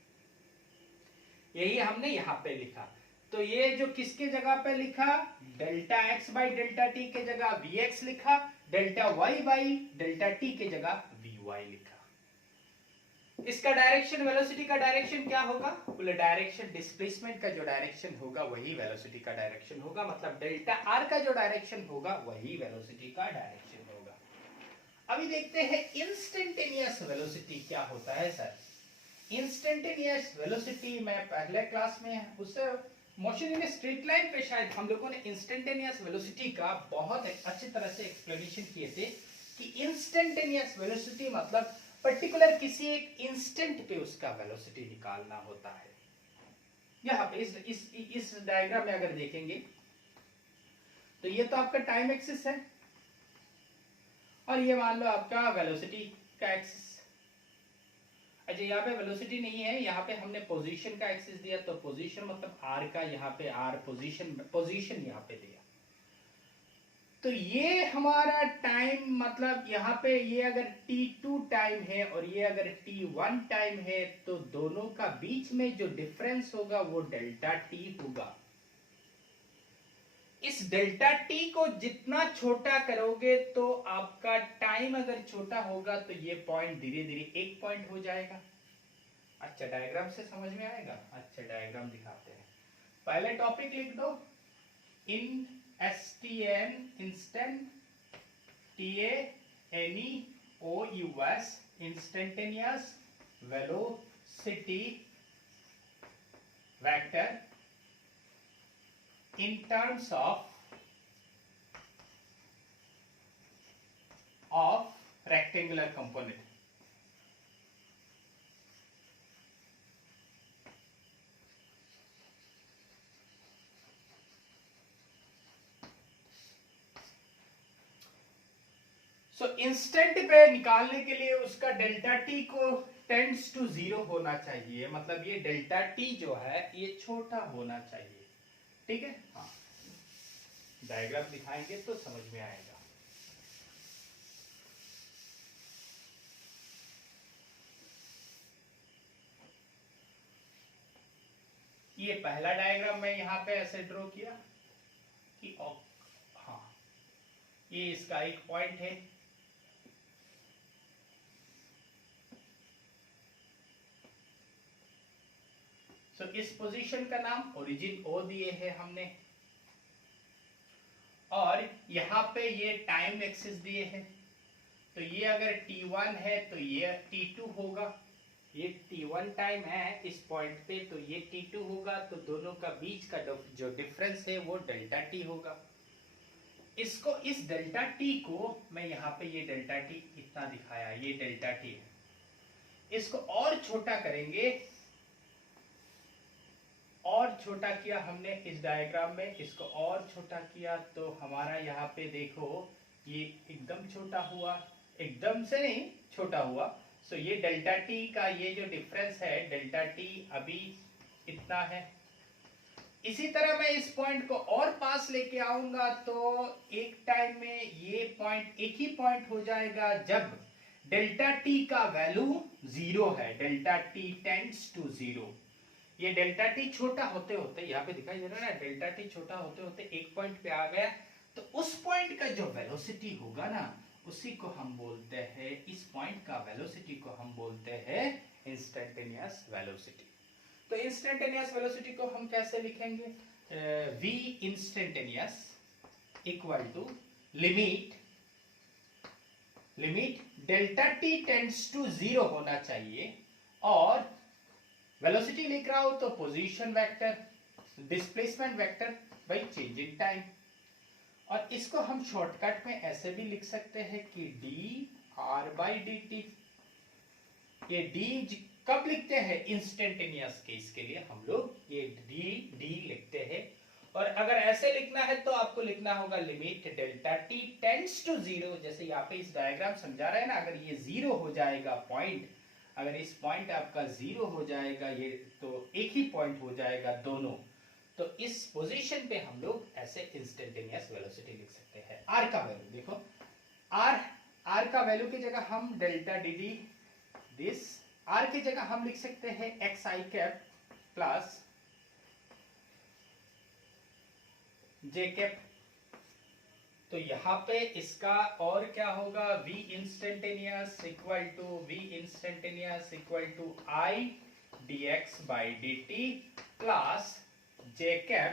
यही हमने यहाँ पे लिखा। तो ये जो किसके जगह पे लिखा, delta x by delta t के जगह वी एक्स लिखा, delta y by delta t के जगह वी वाई लिखा। इसका डायरेक्शन, वेलोसिटी का डायरेक्शन क्या होगा, बोले डायरेक्शन डिस्प्लेसमेंट का जो डायरेक्शन होगा वही वेलोसिटी का डायरेक्शन होगा, मतलब डेल्टा आर का जो डायरेक्शन होगा वही वेलोसिटी का डायरेक्शन होगा। अभी देखते हैं इंस्टेंटेनियस वेलोसिटी क्या होता है सर। इंस्टेंटेनियस वेलोसिटी मैं पहले क्लास में उससे मोशन इन स्ट्रेट लाइन पे शायद हम लोगों ने इंस्टेंटेनियस वेलोसिटी का बहुत अच्छी तरह से एक्सप्लेनेशन किए थे कि इंस्टेंटेनियस वेलोसिटी मतलब पर्टिकुलर किसी एक इंस्टेंट पे उसका वेलोसिटी निकालना होता है। यहाँ पे इस डायग्राम में अगर देखेंगे तो ये तो आपका टाइम एक्सिस है और ये मान लो आपका वेलोसिटी का एक्सिस। अच्छा यहाँ पे वेलोसिटी नहीं है, यहाँ पे हमने पोजीशन का एक्सिस दिया, तो पोजीशन मतलब आर का, यहाँ पे आर पोजीशन यहाँ पे दिया। तो ये हमारा टाइम मतलब यहाँ पे ये अगर t2 टाइम है और ये अगर t1 टाइम है तो दोनों का बीच में जो डिफरेंस होगा वो डेल्टा t होगा। इस डेल्टा t को जितना छोटा करोगे तो आपका टाइम अगर छोटा होगा तो ये पॉइंट धीरे धीरे एक पॉइंट हो जाएगा। अच्छा डायग्राम से समझ में आएगा। अच्छा डायग्राम दिखाते हैं। पहले टॉपिक लिख दो, इन STN instant TA NE OUS instantaneous velocity vector in terms of rectangular component। So instant पे निकालने के लिए उसका डेल्टा टी को टेंड्स टू 0 होना चाहिए, मतलब ये डेल्टा टी जो है ये छोटा होना चाहिए। ठीक है, हाँ डायग्राम दिखाएंगे तो समझ में आएगा। ये पहला डायग्राम मैं यहाँ पे ऐसे ड्रॉ किया कि हाँ ये इसका एक पॉइंट है, सो इस पोजीशन का नाम ओरिजिन ओ दिए है हमने, और यहाँ पे ये टाइम एक्सिस दिए हैं। तो ये अगर t1 है तो ये t2 होगा, ये t1 टाइम है इस पॉइंट पे तो ये t2 होगा, तो दोनों का बीच का जो डिफरेंस है वो डेल्टा t होगा। इसको इस डेल्टा t को मैं यहाँ पे ये डेल्टा t इतना दिखाया, ये डेल्टा t है, इसको और छोटा करेंगे, और छोटा किया हमने इस डायग्राम में, इसको और छोटा किया तो हमारा यहाँ पे देखो ये एकदम छोटा हुआ, एकदम से नहीं छोटा हुआ। सो ये डेल्टा टी का ये जो डिफरेंस है डेल्टा टी अभी इतना है। इसी तरह मैं इस पॉइंट को और पास लेके आऊंगा तो एक टाइम में ये पॉइंट एक ही पॉइंट हो जाएगा जब डेल्टा टी का वैल्यू 0 है, डेल्टा टी टेंड्स टू 0। ये डेल्टा टी छोटा होते होते, यहाँ पे दिखाई दे रहा है ना, डेल्टा टी छोटा होते होते एक पॉइंट पे आ गया, तो उस पॉइंट का जो वेलोसिटी होगा ना उसी को हम बोलते हैं, इस पॉइंट का वेलोसिटी को हम बोलते हैं इंस्टेंटेनियस वेलोसिटी। तो इंस्टेंटेनियस वेलोसिटी को हम कैसे लिखेंगे, v instantaneous equal to limit delta t tends to 0 होना चाहिए, और वेलोसिटी लिख रहा हूं तो position vector displacement vector by change in time. और इसको हम शॉर्टकट में ऐसे भी लिख सकते हैं कि dr/dt। ये d कब लिखते हैं, इंस्टेंटेनियस केस के लिए हम लोग ये d लिखते हैं, और अगर ऐसे लिखना है तो आपको लिखना होगा limit delta t tends to zero, जैसे यहाँ पे इस डायग्राम समझा रहे हैं ना, अगर ये जीरो हो जाएगा पॉइंट, अगर इस पॉइंट आपका जीरो हो जाएगा ये, तो एक ही पॉइंट हो जाएगा दोनों, तो इस पोजीशन पे हम लोग ऐसे इंस्टेंटेनियस वेलोसिटी लिख सकते हैं। आर का वैल्यू देखो, आर का वैल्यू की जगह हम delta d d this, r की जगह हम लिख सकते हैं एक्स आई कैप प्लस जे कैप। तो यहाँ पे इसका और क्या होगा, v instantaneous equal to i dx by d t plus j cap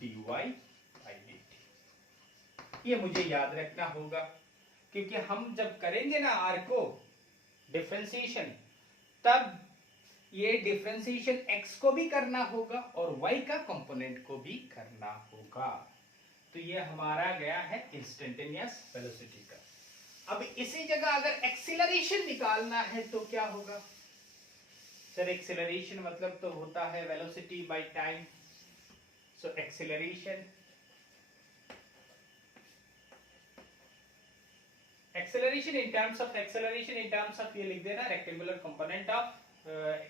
dy by d t. ये मुझे याद रखना होगा, क्योंकि हम जब करेंगे ना r को डिफरेंशिएशन, तब ये डिफरेंशिएशन x को भी करना होगा और y का कंपोनेंट को भी करना होगा। तो ये हमारा गया है इंस्टेंटेनियस वेलोसिटी का। अब इसी जगह अगर एक्सीलरेशन निकालना है तो क्या होगा सर? एक्सीलरेशन मतलब तो होता है velocity by time. So acceleration in terms of ये लिख देना rectangular component of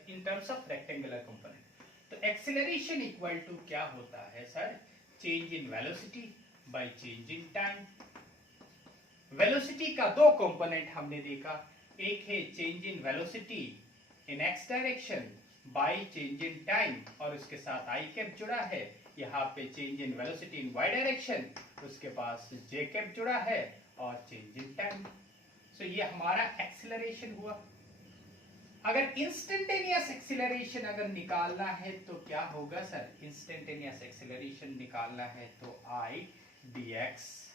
in terms of rectangular component. तो एक्सीलरेशन इक्वल टू क्या होता है sir? Change in velocity by change in time. Velocity का दो कंपोनेंट हमने देखा, एक है change in velocity in x direction by change in time, और उसके साथ आई कैप जुड़ा है। यहाँ पे change in velocity in Y direction, उसके पास जे कैप जुड़ा है और चेंज इन टाइम। सो ये हमारा एक्सीलरेशन हुआ। अगर इंस्टेंटेनियस एक्सीलरेशन अगर निकालना है तो क्या होगा सर? इंस्टेंटेनियस एक्सीलरेशन निकालना है तो i d x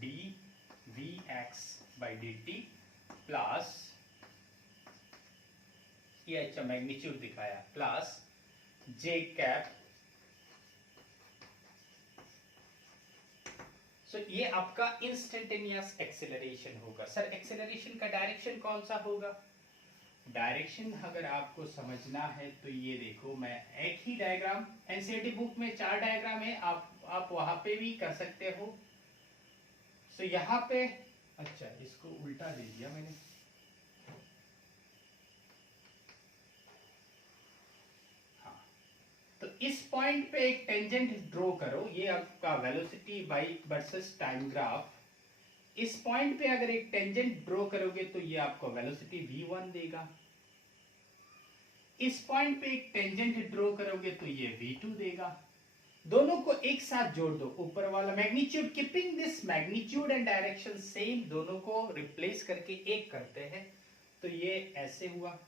d v x by d t plus, ये अच्छा मैग्नीट्यूड दिखाया, प्लस जे कैप। सो ये आपका इंस्टेंटेनियस एक्सीलरेशन होगा। सर एक्सीलरेशन का डायरेक्शन कौन सा होगा? डायरेक्शन अगर आपको समझना है तो ये देखो, मैं एक ही डायग्राम, एनसीईआरटी बुक में 4 डायग्राम है, आप वहां पे भी कर सकते हो। सो यहाँ पे, अच्छा इसको उल्टा दे दिया मैंने, हाँ। तो इस पॉइंट पे एक टेंजेंट ड्रॉ करो, ये आपका velocity by versus time graph. इस पॉइंट पे अगर एक टेंजेंट ड्रॉ करोगे तो ये आपको वेलोसिटी v1 देगा। इस पॉइंट पे एक टेंजेंट ड्रॉ करोगे तो ये v2 देगा। दोनों को एक साथ जोड़ दो, ऊपर वाला magnitude, keeping this magnitude and direction same, दोनों को रिप्लेस करके एक करते हैं तो ये ऐसे हुआ।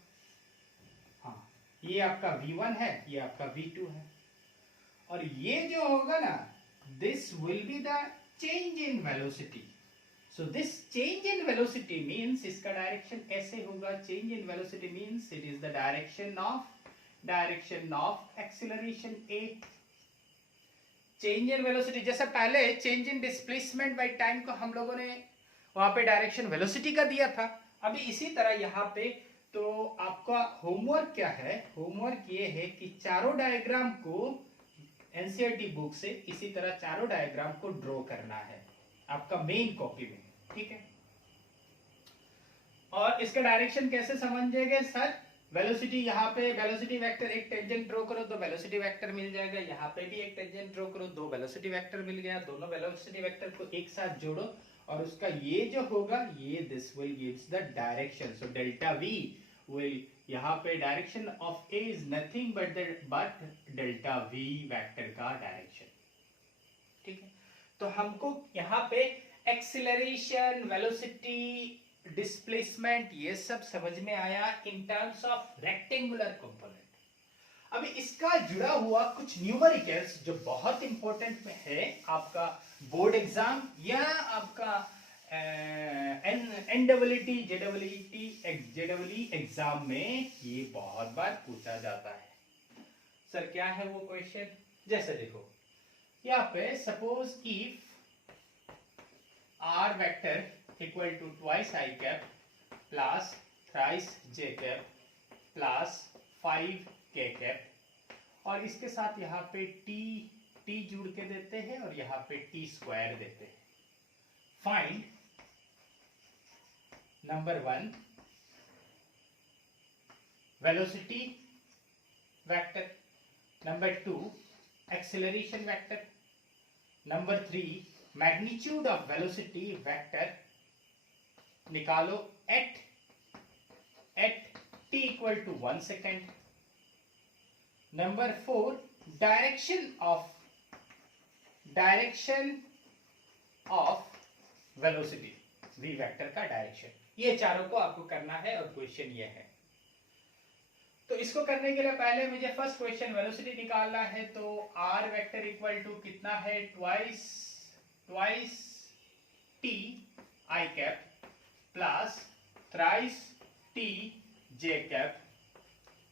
हाँ, ये आपका v1 है, ये आपका v2 है, और ये जो होगा ना, this will be the change in velocity. So this change in velocity means इसका डायरेक्शन ऐसे होगा। change in velocity means it is the direction of acceleration A। change in velocity जैसा पहले change in displacement by time को हम लोगों ने वहां पे डायरेक्शन velocity का दिया था, अभी इसी तरह यहाँ पे। तो आपका होमवर्क क्या है? होमवर्क ये है कि चारों डायग्राम को एनसीईआरटी बुक से इसी तरह चारों डायग्राम को ड्रॉ करना है आपका मेन कॉपी में, ठीक है? और इसका डायरेक्शन कैसे समझेंगे सर? वेलोसिटी, यहाँ पे वेलोसिटी वेक्टर, एक टेंजेंट ड्रॉ करो तो वेलोसिटी वेक्टर मिल जाएगा, यहाँ पे भी एक टेंजेंट ड्रॉ करो, दो वेलोसिटी वेक्टर मिल गया। दोनों वेलोसिटी वेक्टर को एक साथ जोड़ो और उसका ये जो होगा, ये this will gives the direction. So delta we will, यहाँ पे direction of A is nothing but delta V vector का डायरेक्शन, ठीक है? तो हमको यहाँ पे एक्सीलरेशन, वेलोसिटी, डिस्प्लेसमेंट, ये सब समझ में आया इन टर्म्स ऑफ रेक्टेंगुलर कंपोनेंट। अभी इसका जुड़ा हुआ कुछ न्यूमेरिकल्स जो बहुत इंपॉर्टेंट में है आपका बोर्ड एग्जाम या आपका एनडब्ल्यूटी जेडब्ल्यूई एग्जाम में, ये बहुत बार पूछा जाता है। सर क्या है वो क्वेश्चन? जैसे देखो यहाँ पे, suppose if r vector equal to twice i cap plus thrice j cap plus 5 k cap, और इसके साथ यहाँ पे टी जुड़ के देते हैं और यहाँ पे टी स्क्वायर देते हैं। Find number 1 velocity vector, number 2 acceleration vector, number 3 magnitude of velocity vector निकालो at t equal to 1 second. Number 4 direction of velocity v vector का डायरेक्शन। ये चारों को आपको करना है और क्वेश्चन ये है। तो इसको करने के लिए पहले मुझे फर्स्ट क्वेश्चन वेलोसिटी निकालना है। तो r वेक्टर इक्वल टू कितना है, twice t i cap plus thrice t j cap,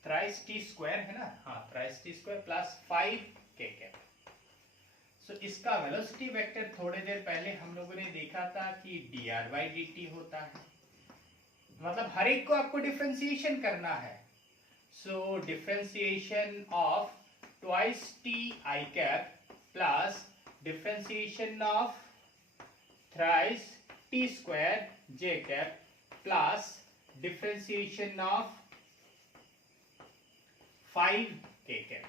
thrice t square है ना, हाँ thrice t square plus 5 k cap. So इसका वेलोसिटी वेक्टर थोड़ी देर पहले हम लोगों ने देखा था कि dr by dt होता है, मतलब हर एक को आपको डिफरेंशिएशन करना है। So differentiation of twice t i cap plus differentiation of thrice t square j cap plus differentiation of 5 k cap.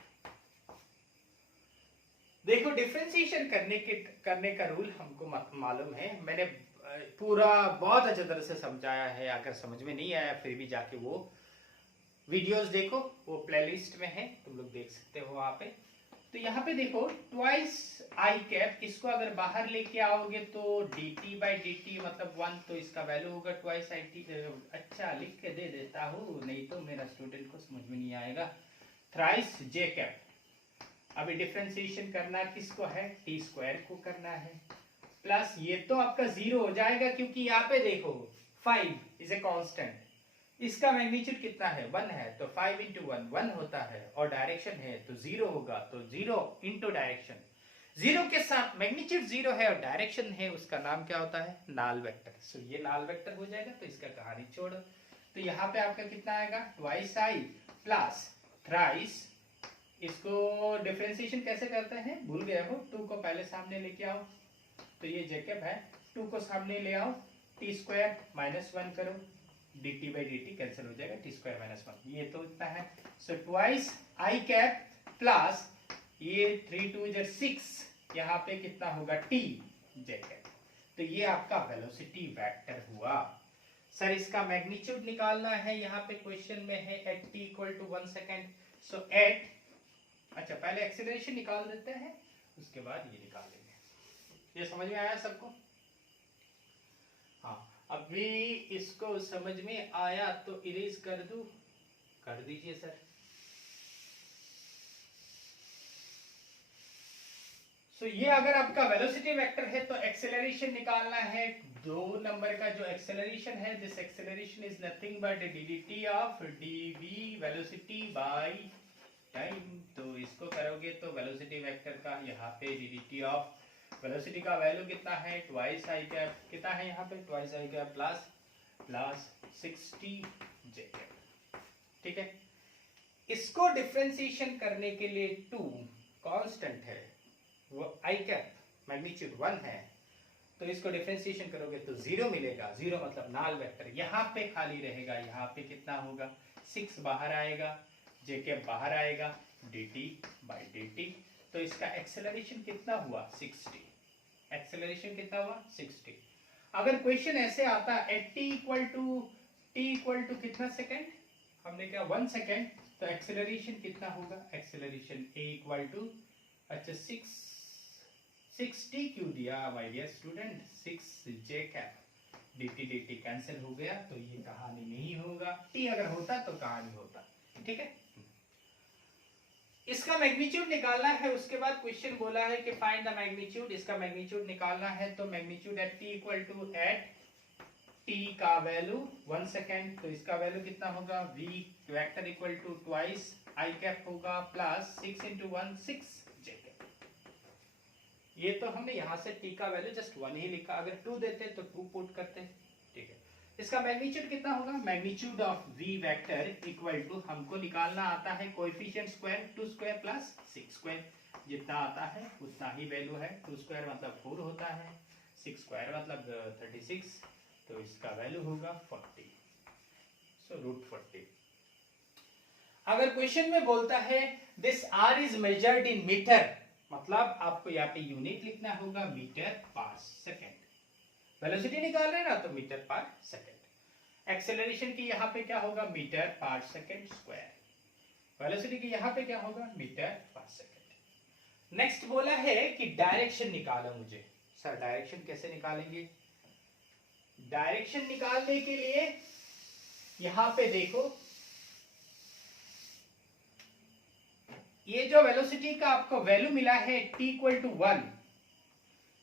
देखो डिफरेंशिएशन करने का रूल हमको मालूम है, मैंने पूरा बहुत अच्छे तरह से समझाया है। अगर समझ में नहीं आया फिर भी जाके वो वीडियोस देखो, वो प्लेलिस्ट में है, तुम लोग देख सकते हो वहां पे। तो यहाँ पे देखो ट्वाइस आई कैप, इसको अगर बाहर लेके आओगे तो dt बाई dt मतलब 1, तो इसका वैल्यू होगा ट्वाइस आई टी। अच्छा लिख के दे देता हूँ, नहीं तो मेरा स्टूडेंट को समझ में नहीं आएगा। थ्राइस j कैप, अभी डिफरेंशिएशन करना किसको है, टी स्क्वायर को करना है, प्लस ये तो आपका 0 हो जाएगा क्योंकि यहाँ पे देखो 5 इज ए कांस्टेंट, इसका मैग्नीट्यूड कितना है 1 है, तो 5 इंटू 1 होता है, और डायरेक्शन है तो 0 होगा, तो 0 इंटू डायरेक्शन, 0 के साथ मैग्नीट्यूड 0 है और डायरेक्शन है, उसका नाम क्या होता है, नाल वेक्टर। सो ये नाल वेक्टर हो जाएगा, तो इसका कहानी छोड़ो। तो यहाँ पे आपका कितना आएगा, ट्वाइस आई प्लस थ्राइस, इसको डिफरेंशिएशन कैसे करते हैं भूल गए हो, 2 को पहले सामने लेके आओ, तो ये जैकब है, 2 को सामने ले आओ, टी स्क्वायर माइनस 1 करो, dt बाई dt कैंसिल हो जाएगा, टी स्क्वायर माइनस 1, ये तो इतना है। So twice i cap plus ये 3 2 6, यहाँ पे कितना होगा t j कैप। तो ये आपका वेलोसिटी वेक्टर हुआ। सर इसका मैग्नीट्यूड निकालना है, यहाँ पे क्वेश्चन में है at t equal to 1 second. So at, अच्छा पहले एक्सेलरेशन निकाल देते हैं, उसके बाद ये निकाल लेंगे। ये समझ में आया सबको? हाँ, अभी इसको समझ में आया तो इरेज कर दूं, कर दीजिए सर। सो ये अगर आपका वेलोसिटी वेक्टर है तो एक्सेलरेशन निकालना है, 2 नंबर का जो एक्सेलरेशन है, this acceleration is nothing but dt of dv velocity by time. तो इसको करोगे तो वेलोसिटी वेक्टर का यहाँ पे dt ऑफ वेलोसिटी का वैल्यू कितना है, ट्वाइस आई कैप, कितना है यहाँ पे twice i cap plus 60 j cap. ठीक है, इसको डिफरेंशिएशन करने के लिए 2 कांस्टेंट है, वो आई कैप मैग्नीट्यूड 1 है, तो इसको डिफरेंशिएशन करोगे तो 0 मिलेगा, 0 मतलब नाल वेक्टर यहाँ पे खाली रहेगा, यहाँ पे कितना होगा 6 बाहर आएगा, j कैप बाहर आएगा, dt बाई dt। तो इसका एक्सेलरेशन कितना हुआ 60, एक्सेलरेशन कितना हुआ 60। अगर क्वेश्चन ऐसे आता एट t इक्वल टू कितना सेकेंड, हमने क्या 1 सेकेंड, तो एक्सेलरेशन कितना होगा, एक्सेलरेशन a इक्वल टू, अच्छा 6t क्यों दिया my dear student, 6 j cap, dt cancel हो गया, तो ये कहानी नहीं होगा, t अगर होता तो कहानी होता। ठीक है, इसका मैग्नीट्यूड निकालना है, उसके बाद क्वेश्चन बोला है कि फाइंड द मैग्नीट्यूड, इसका मैग्नीट्यूड निकालना है, तो magnitude at t equal to at t का वैल्यू 1 सेकेंड, तो इसका वैल्यू कितना होगा, v vector equal to twice i cap होगा प्लस 6 इंटू 1 6 j कैप। ये तो हमने यहाँ से t का वैल्यू जस्ट 1 ही लिखा, अगर 2 देते तो 2 पुट करते। ठीक है, इसका मैग्नीट्यूड कितना होगा, magnitude of v vector equal to, हमको निकालना आता है coefficient square 2 square plus 6 square, जितना आता है उतना ही वैल्यू है। 2 स्क्वायर मतलब 4 होता है, 6 स्क्वायर मतलब 36, तो इसका वैल्यू होगा 40, सो रूट 40। अगर क्वेश्चन में बोलता है this r is measured in metre, मतलब आपको यहाँ पे यूनिट लिखना होगा मीटर पर सेकेंड। वेलोसिटी निकाल रहे हैं ना, तो मीटर पर सेकेंड। एक्सेलरेशन की यहाँ पे क्या होगा, metre per second square. Velocity की यहाँ पे क्या होगा, मीटर पर सेकेंड। नेक्स्ट बोला है कि डायरेक्शन निकालो मुझे। सर डायरेक्शन कैसे निकालेंगे, डायरेक्शन निकालने के लिए यहां पे देखो, ये जो वेलोसिटी का आपको वैल्यू मिला है t इक्वल टू 1,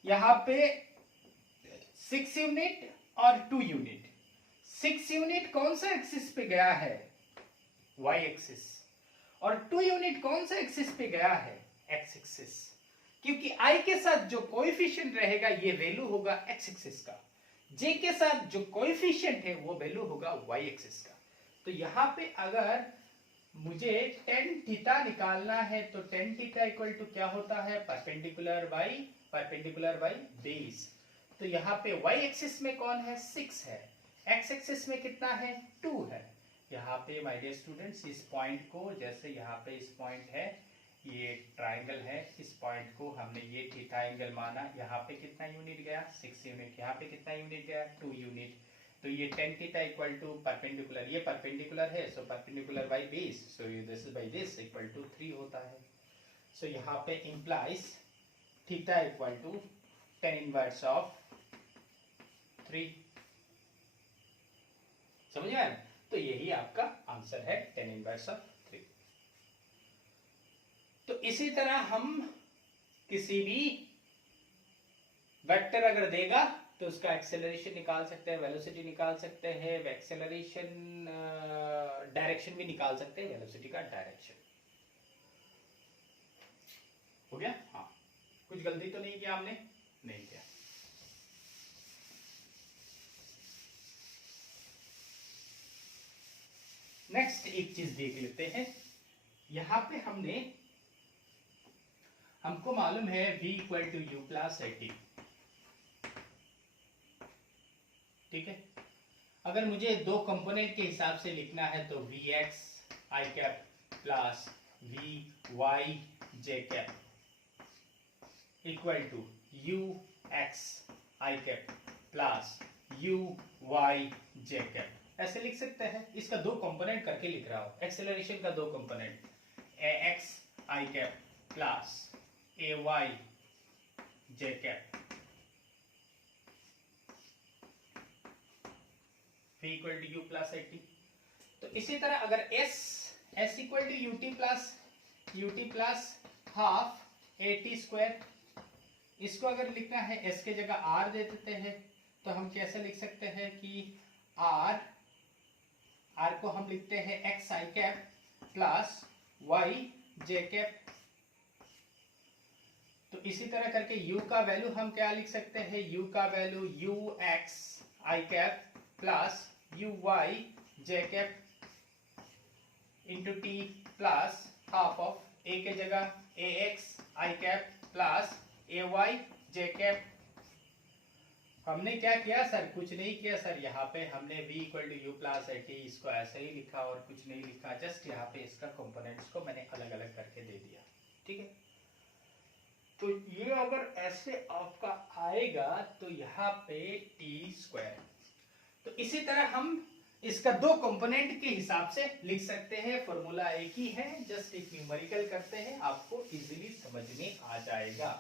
यहां पे 6 यूनिट और 2 यूनिट। 6 यूनिट कौन सा एक्सिस पे गया है, y एक्सिस, और 2 यूनिट कौन सा एक्सिस पे गया है, x एक्सिस। क्योंकि i के साथ जो कोएफिशिएंट रहेगा ये वैल्यू होगा x एक्सिस का, j के साथ जो कोएफिशिएंट है वो वैल्यू होगा y एक्सिस का। तो यहाँ पे अगर मुझे tan थीटा निकालना है तो tan थीटा इक्वल टू क्या होता है, परपेंडिकुलर बाई बेस। तो यहाँ पे y एक्सिस में कौन है, 6 है, x एक्सिस में कितना है, 2 है। यहाँ पे माय डियर स्टूडेंट्स इस पॉइंट को, जैसे यहाँ पे इस पॉइंट है, ये ट्राइंगल है, इस पॉइंट को हमने ये थीटा एंगल माना। यहाँ पे कितना यूनिट गया, 6 यूनिट। यहाँ पे कितना यूनिट गया, 2 यूनिट। तो ये tan theta equal to perpendicular, ये परपेंडिकुलर है, so perpendicular by base, so this by this equal to 3 होता है। सो यहाँ पे implies theta equal to tan inverse of 3। समझ आया? तो यही आपका आंसर है, tan इनवर्स ऑफ 3। तो इसी तरह हम किसी भी वेक्टर अगर देगा तो उसका एक्सेलरेशन निकाल सकते हैं, वेलोसिटी निकाल सकते हैं, एक्सेलरेशन डायरेक्शन भी निकाल सकते हैं, वेलोसिटी का डायरेक्शन। हो गया? हाँ, कुछ गलती तो नहीं किया हमने? नहीं किया। नेक्स्ट एक चीज देख लेते हैं। यहां पे हमको मालूम है v equal to u plus a t, ठीक है। अगर मुझे दो कंपोनेंट के हिसाब से लिखना है तो v x I cap plus we Y J cap equal to u x I cap plus u y J cap, ऐसे लिख सकते हैं। इसका दो कंपोनेंट करके लिख रहा हूं, एक्सेलरेशन का दो component, a x I cap plus a y J cap v equal to u plus a t. तो इसी तरह अगर s equal to u t plus half a t square, इसको अगर लिखना है s के जगह r दे देते हैं, तो हम कैसे लिख सकते हैं कि r को हम लिखते हैं x i cap plus y J cap. तो इसी तरह करके u का वैल्यू हम क्या लिख सकते हैं, u का value u x i cap plus u y J cap into t plus half of a के जगह a x I cap plus a y J cap. हमने क्या किया सर, कुछ नहीं किया सर। यहाँ पे हमने v equal to u plus a t इसको ऐसे ही लिखा और कुछ नहीं लिखा, जस्ट यहाँ पे इसका कंपोनेंट्स को मैंने अलग अलग करके दे दिया, ठीक है। तो ये अगर ऐसे आपका आएगा तो यहाँ पे टी स्क्वायर। तो इसी तरह हम इसका दो कंपोनेंट के हिसाब से लिख सकते हैं, फॉर्मूला एक ही है, जस्ट एक न्यूमेरिकल करते हैं, आपको इजीली समझ में आ जाएगा।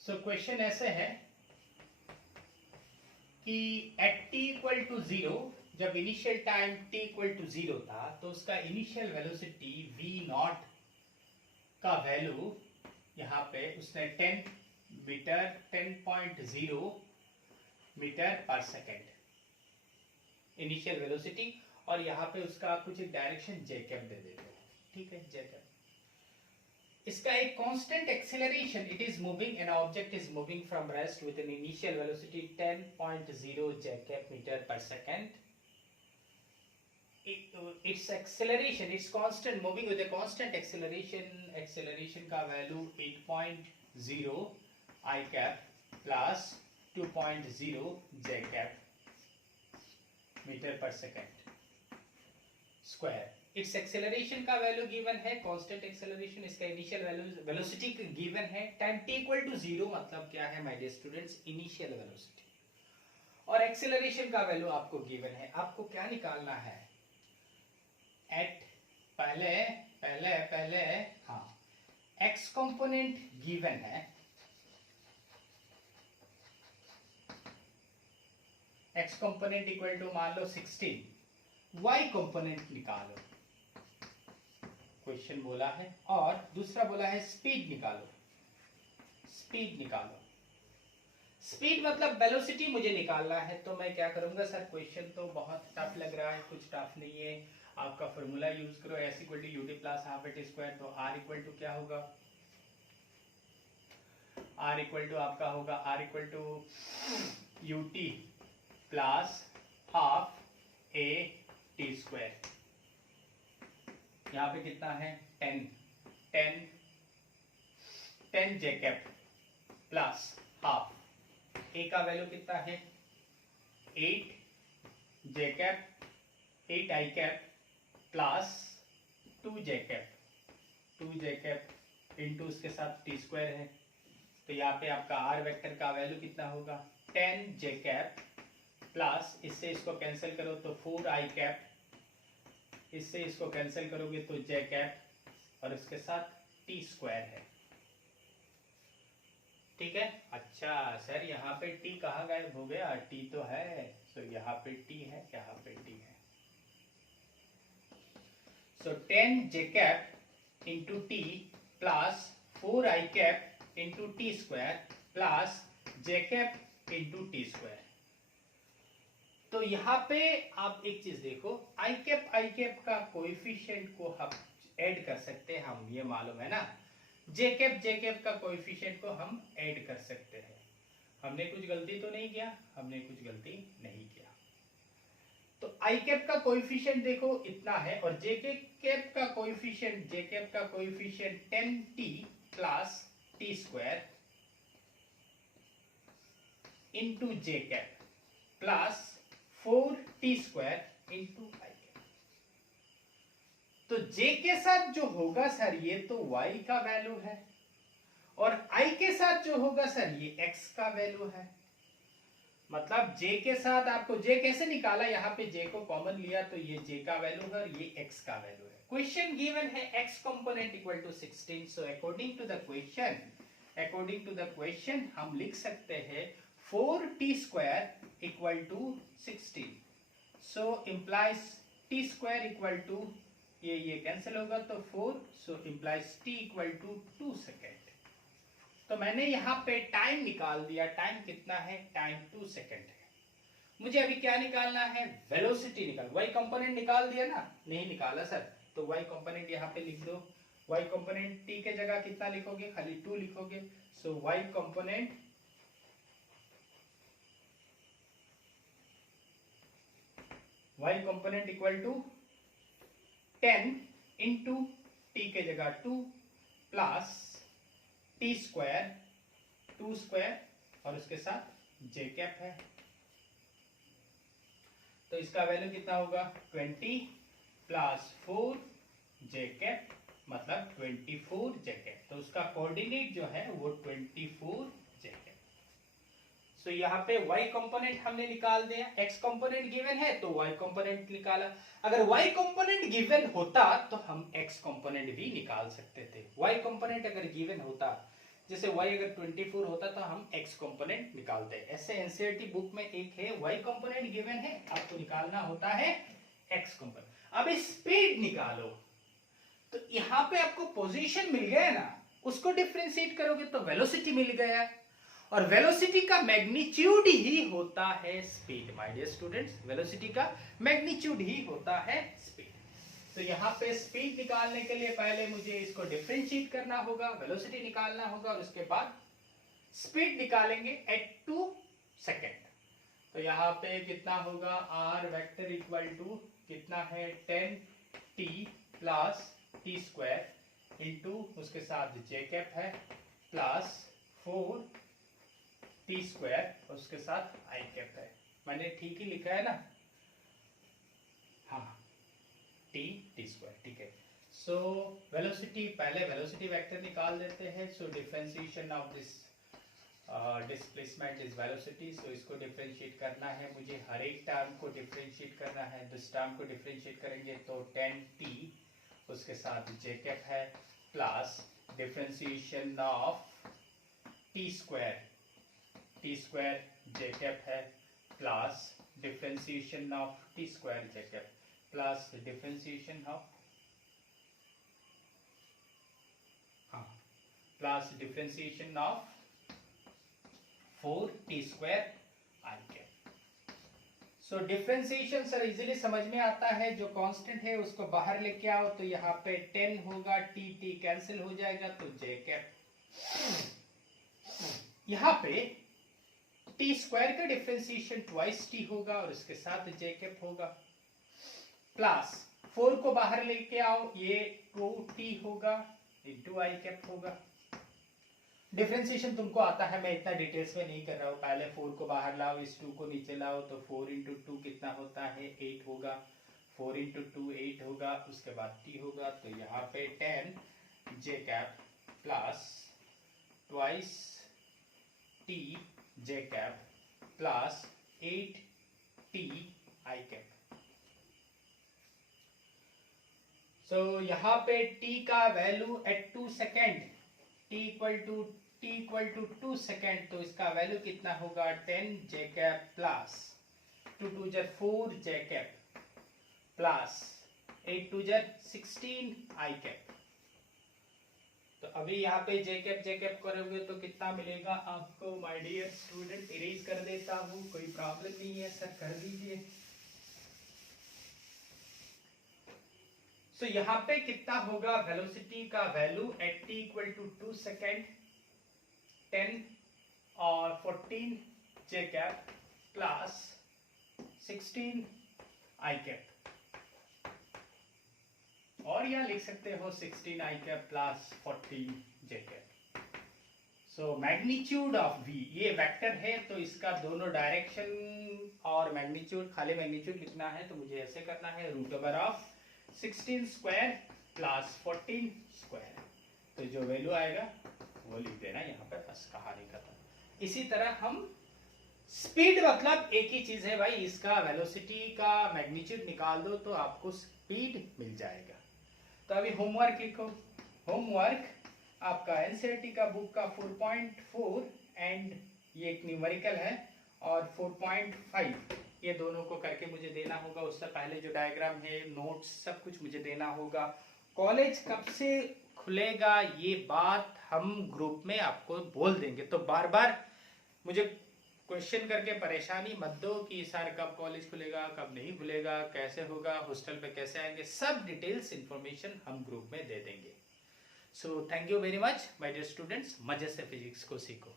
सो क्वेश्चन ऐसे है कि एट t इक्वल टू 0, जब initial time t equal to 0 था, तो उसका इनिशियल वेलोसिटी v नॉट का वैल्यू यहाँ पे उसने 10 metre 10.0 metre per second initial velocity, और यहाँ पे उसका कुछ डायरेक्शन जे कैप दे देते हैं, ठीक है, जे कैप। इसका एक constant acceleration, it is moving, an object is moving from rest with an initial velocity 10.0 जैकब metre per second. its acceleration, its constant, moving with a constant acceleration का value 8.0 I cap plus 2.0 J cap metre per second square. Its acceleration का value given है, constant acceleration, इसका initial velocity given है, time t equal to 0 मतलब क्या है my dear students, initial velocity, और acceleration का वैल्यू आपको गिवन है. आपको क्या निकालना है, एट पहले हाँ x कंपोनेंट गिवन है, x कंपोनेंट इक्वल टू मान लो 16, y कंपोनेंट निकालो, क्वेश्चन बोला है, और दूसरा बोला है स्पीड निकालो. स्पीड मतलब वेलोसिटी मुझे निकालना है. तो मैं क्या करूंगा सर, क्वेश्चन तो बहुत टफ लग रहा है, कुछ टफ नहीं है, आपका फॉर्मूला यूज करो, s equal to u t plus half at square. तो r इक्वल टू क्या होगा, r इक्वल टू आपका होगा r equal to u t plus half a t square. यहाँ पे कितना है 10 जेकब प्लस हाफ, ए का वैल्यू कितना है 8 जेकब 8 आई कैप प्लस 2 जेकब इंटू उसके साथ टी स्क्वायर है. तो यहाँ पे आपका आर वेक्टर का वैल्यू कितना होगा 10 जेकब प्लस, इससे इसको कैंसिल करो तो 4 आई कैप, इससे इसको कैंसिल करोगे तो जे कैप, और इसके साथ टी स्क्वायर है. ठीक है. अच्छा सर यहाँ पे टी कहाँ गायब हो गया, टी तो है, सो यहाँ पे टी है, यहाँ पे टी है. So 10 J cap into t plus 4 i cap into t square plus j cap into t square. तो यहाँ पे आप एक चीज देखो, आई कैप का कोएफिशिएंट को हम ऐड कर सकते हैं, हम ये मालूम है ना, जे कैप का कोएफिशिएंट को हम ऐड कर सकते हैं. हमने कुछ गलती तो नहीं किया, हमने कुछ गलती नहीं किया. तो आई कैप का कोएफिशिएंट देखो इतना है, और जे कैप का coefficient 10t plus t square into j cap plus 4t square into i cap. तो j के साथ जो होगा सर ये तो y का वैल्यू है, और i के साथ जो होगा सर ये x का वैल्यू है. मतलब j के साथ आपको j कैसे निकाला, यहाँ पे j को कॉमन लिया तो ये j का वैल्यू है और ये x का वैल्यू है. क्वेश्चन गिवन है x component equal to 16. So according to the question हम लिख सकते हैं 4t square equal to 16. So implies t square equal to ये कैंसिल होगा तो 4, so implies t equal to 2 second. तो मैंने यहाँ पे टाइम निकाल दिया. टाइम कितना है, टाइम 2 सेकेंड है. मुझे अभी क्या निकालना है, वेलोसिटी निकाल. y कंपोनेंट निकाल दिया ना, नहीं निकाला सर, तो y कंपोनेंट यहाँ पे लिख दो. y कंपोनेंट t के जगह कितना लिखोगे, खाली 2 लिखोगे. So y component equal to 10 into t के जगह 2 प्लस टी स्क्वायर 2 स्क्वायर और उसके साथ जे कैप है. तो इसका वैल्यू कितना होगा 20 प्लस 4 जे कैप मतलब 24 जे कैप. तो उसका कोऑर्डिनेट जो है वो 24 जे कैप. सो यहाँ पे y कंपोनेंट हमने निकाल दिया, x कंपोनेंट गिवन है तो y कंपोनेंट निकाला. अगर y कंपोनेंट गिवन होता तो हम x कंपोनेंट भी निकाल सकते थे. y कंपोनेंट अगर गिवन होता, जैसे y अगर 24 होता तो हम x कंपोनेंट निकालते. ऐसे एनसीईआरटी बुक में एक है y कंपोनेंट गिवन है, आपको निकालना होता है x कंपोनेंट. अब स्पीड निकालो, तो यहाँ पे आपको पोजीशन मिल गया ना, उसको डिफरेंशिएट करोगे तो वेलोसिटी मिल गया, और वेलोसिटी का मैग्नीट्यूड ही होता है speed. My dear students, velocity का मैग्नीट्यूड ही होता है स्पीड. तो यहाँ पे स्पीड निकालने के लिए पहले मुझे इसको डिफरेंशिएट करना होगा, वेलोसिटी निकालना होगा, और उसके बाद स्पीड निकालेंगे एट 2 सेकेंड। तो यहाँ पे कितना होगा, आर वेक्टर इक्वल टू कितना है 10t plus t square into उसके साथ जे कैप है प्लस 4t स्क्वायर उसके साथ आई कैप है। मैंने ठीक ही लिखा है ना, हाँ टी स्क्वायर, ठीक है। सो वेलोसिटी, पहले वेलोसिटी वेक्टर निकाल देते हैं। So differentiation of this displacement is velocity. So इसको डिफरेंशिएट करना है मुझे, हर एक टर्म को डिफरेंशिएट करना है। दिस टर्म को डिफरेंशिएट करेंगे तो 10t उसके साथ जे कैप है plus differentiation of t square j cap है plus differentiation of t square j cap plus differentiation of plus differentiation of 4t square i cap. So differentiation sir easily समझ में आता है, जो constant है उसको बाहर लेके आओ तो यहाँ पे 10 होगा, टी कैंसिल हो जाएगा तो जे कैप। यहाँ पे टी स्क्वायर का डिफरेंशिएशन ट्वाइस टी होगा और उसके साथ जे कैप होगा, प्लस 4 को बाहर लेके आओ, ये 2t होगा इंटू आई कैप होगा। डिफरेंशिएशन तुमको आता है, मैं इतना डिटेल्स में नहीं कर रहा हूँ। पहले 4 को बाहर लाओ, इस 2 को नीचे लाओ तो 4 इंटू 2 कितना होता है 8 होगा, 4 इंटू 2 8 होगा, उसके बाद t होगा। तो यहाँ पे 10 जे cap plus twice t J cap plus 8t I cap. So यहाँ पे t का value at 2 second, t equal to 2 second, तो इसका वैल्यू कितना होगा 10 जे कैप प्लस 2 2 जर 4 जे कैप प्लस 8 2 जर 16 आई कैप। तो अभी यहाँ पे जे कैप करोगे तो कितना मिलेगा आपको माय डियर स्टूडेंट। इरेज कर देता हूँ, कोई प्रॉब्लम नहीं है सर, कर दीजिए। सो यहाँ पे कितना होगा वेलोसिटी का value at t equal to 2 second 10 और 14 j cap plus 16 i cap, और यहाँ लिख सकते हो 16 i cap plus 14 j cap. So magnitude of v, ये वेक्टर है तो इसका दोनों डायरेक्शन और मैग्नीट्यूड, खाली मैग्नीट्यूड लिखना है तो मुझे ऐसे करना है root over of 16 square plus 14 square. तो जो वैल्यू आएगा वो लिख देना यहाँ पर, बस कहानी खत्म। इसी तरह हम स्पीड, मतलब एक ही चीज है भाई, इसका वेलोसिटी का मैग्नीट्यूड निकाल दो तो आपको स्पीड मिल जाएगा। तो अभी होमवर्क लिखो। होमवर्क आपका एनसीईआरटी का बुक का 4.4 एंड ये एक न्यूमेरिकल है, और 4.5 ये दोनों को करके मुझे देना होगा। उससे पहले जो डायग्राम है, नोट्स, सब कुछ मुझे देना होगा। कॉलेज कब से खुलेगा ये बात हम ग्रुप में आपको बोल देंगे, तो बार बार मुझे क्वेश्चन करके परेशानी मत दो कि सर कब कॉलेज खुलेगा, कब नहीं खुलेगा, कैसे होगा, हॉस्टल पे कैसे आएंगे, सब डिटेल्स इंफॉर्मेशन हम ग्रुप में दे देंगे। So thank you very much my dear students, मजे से फिजिक्स को सीखो।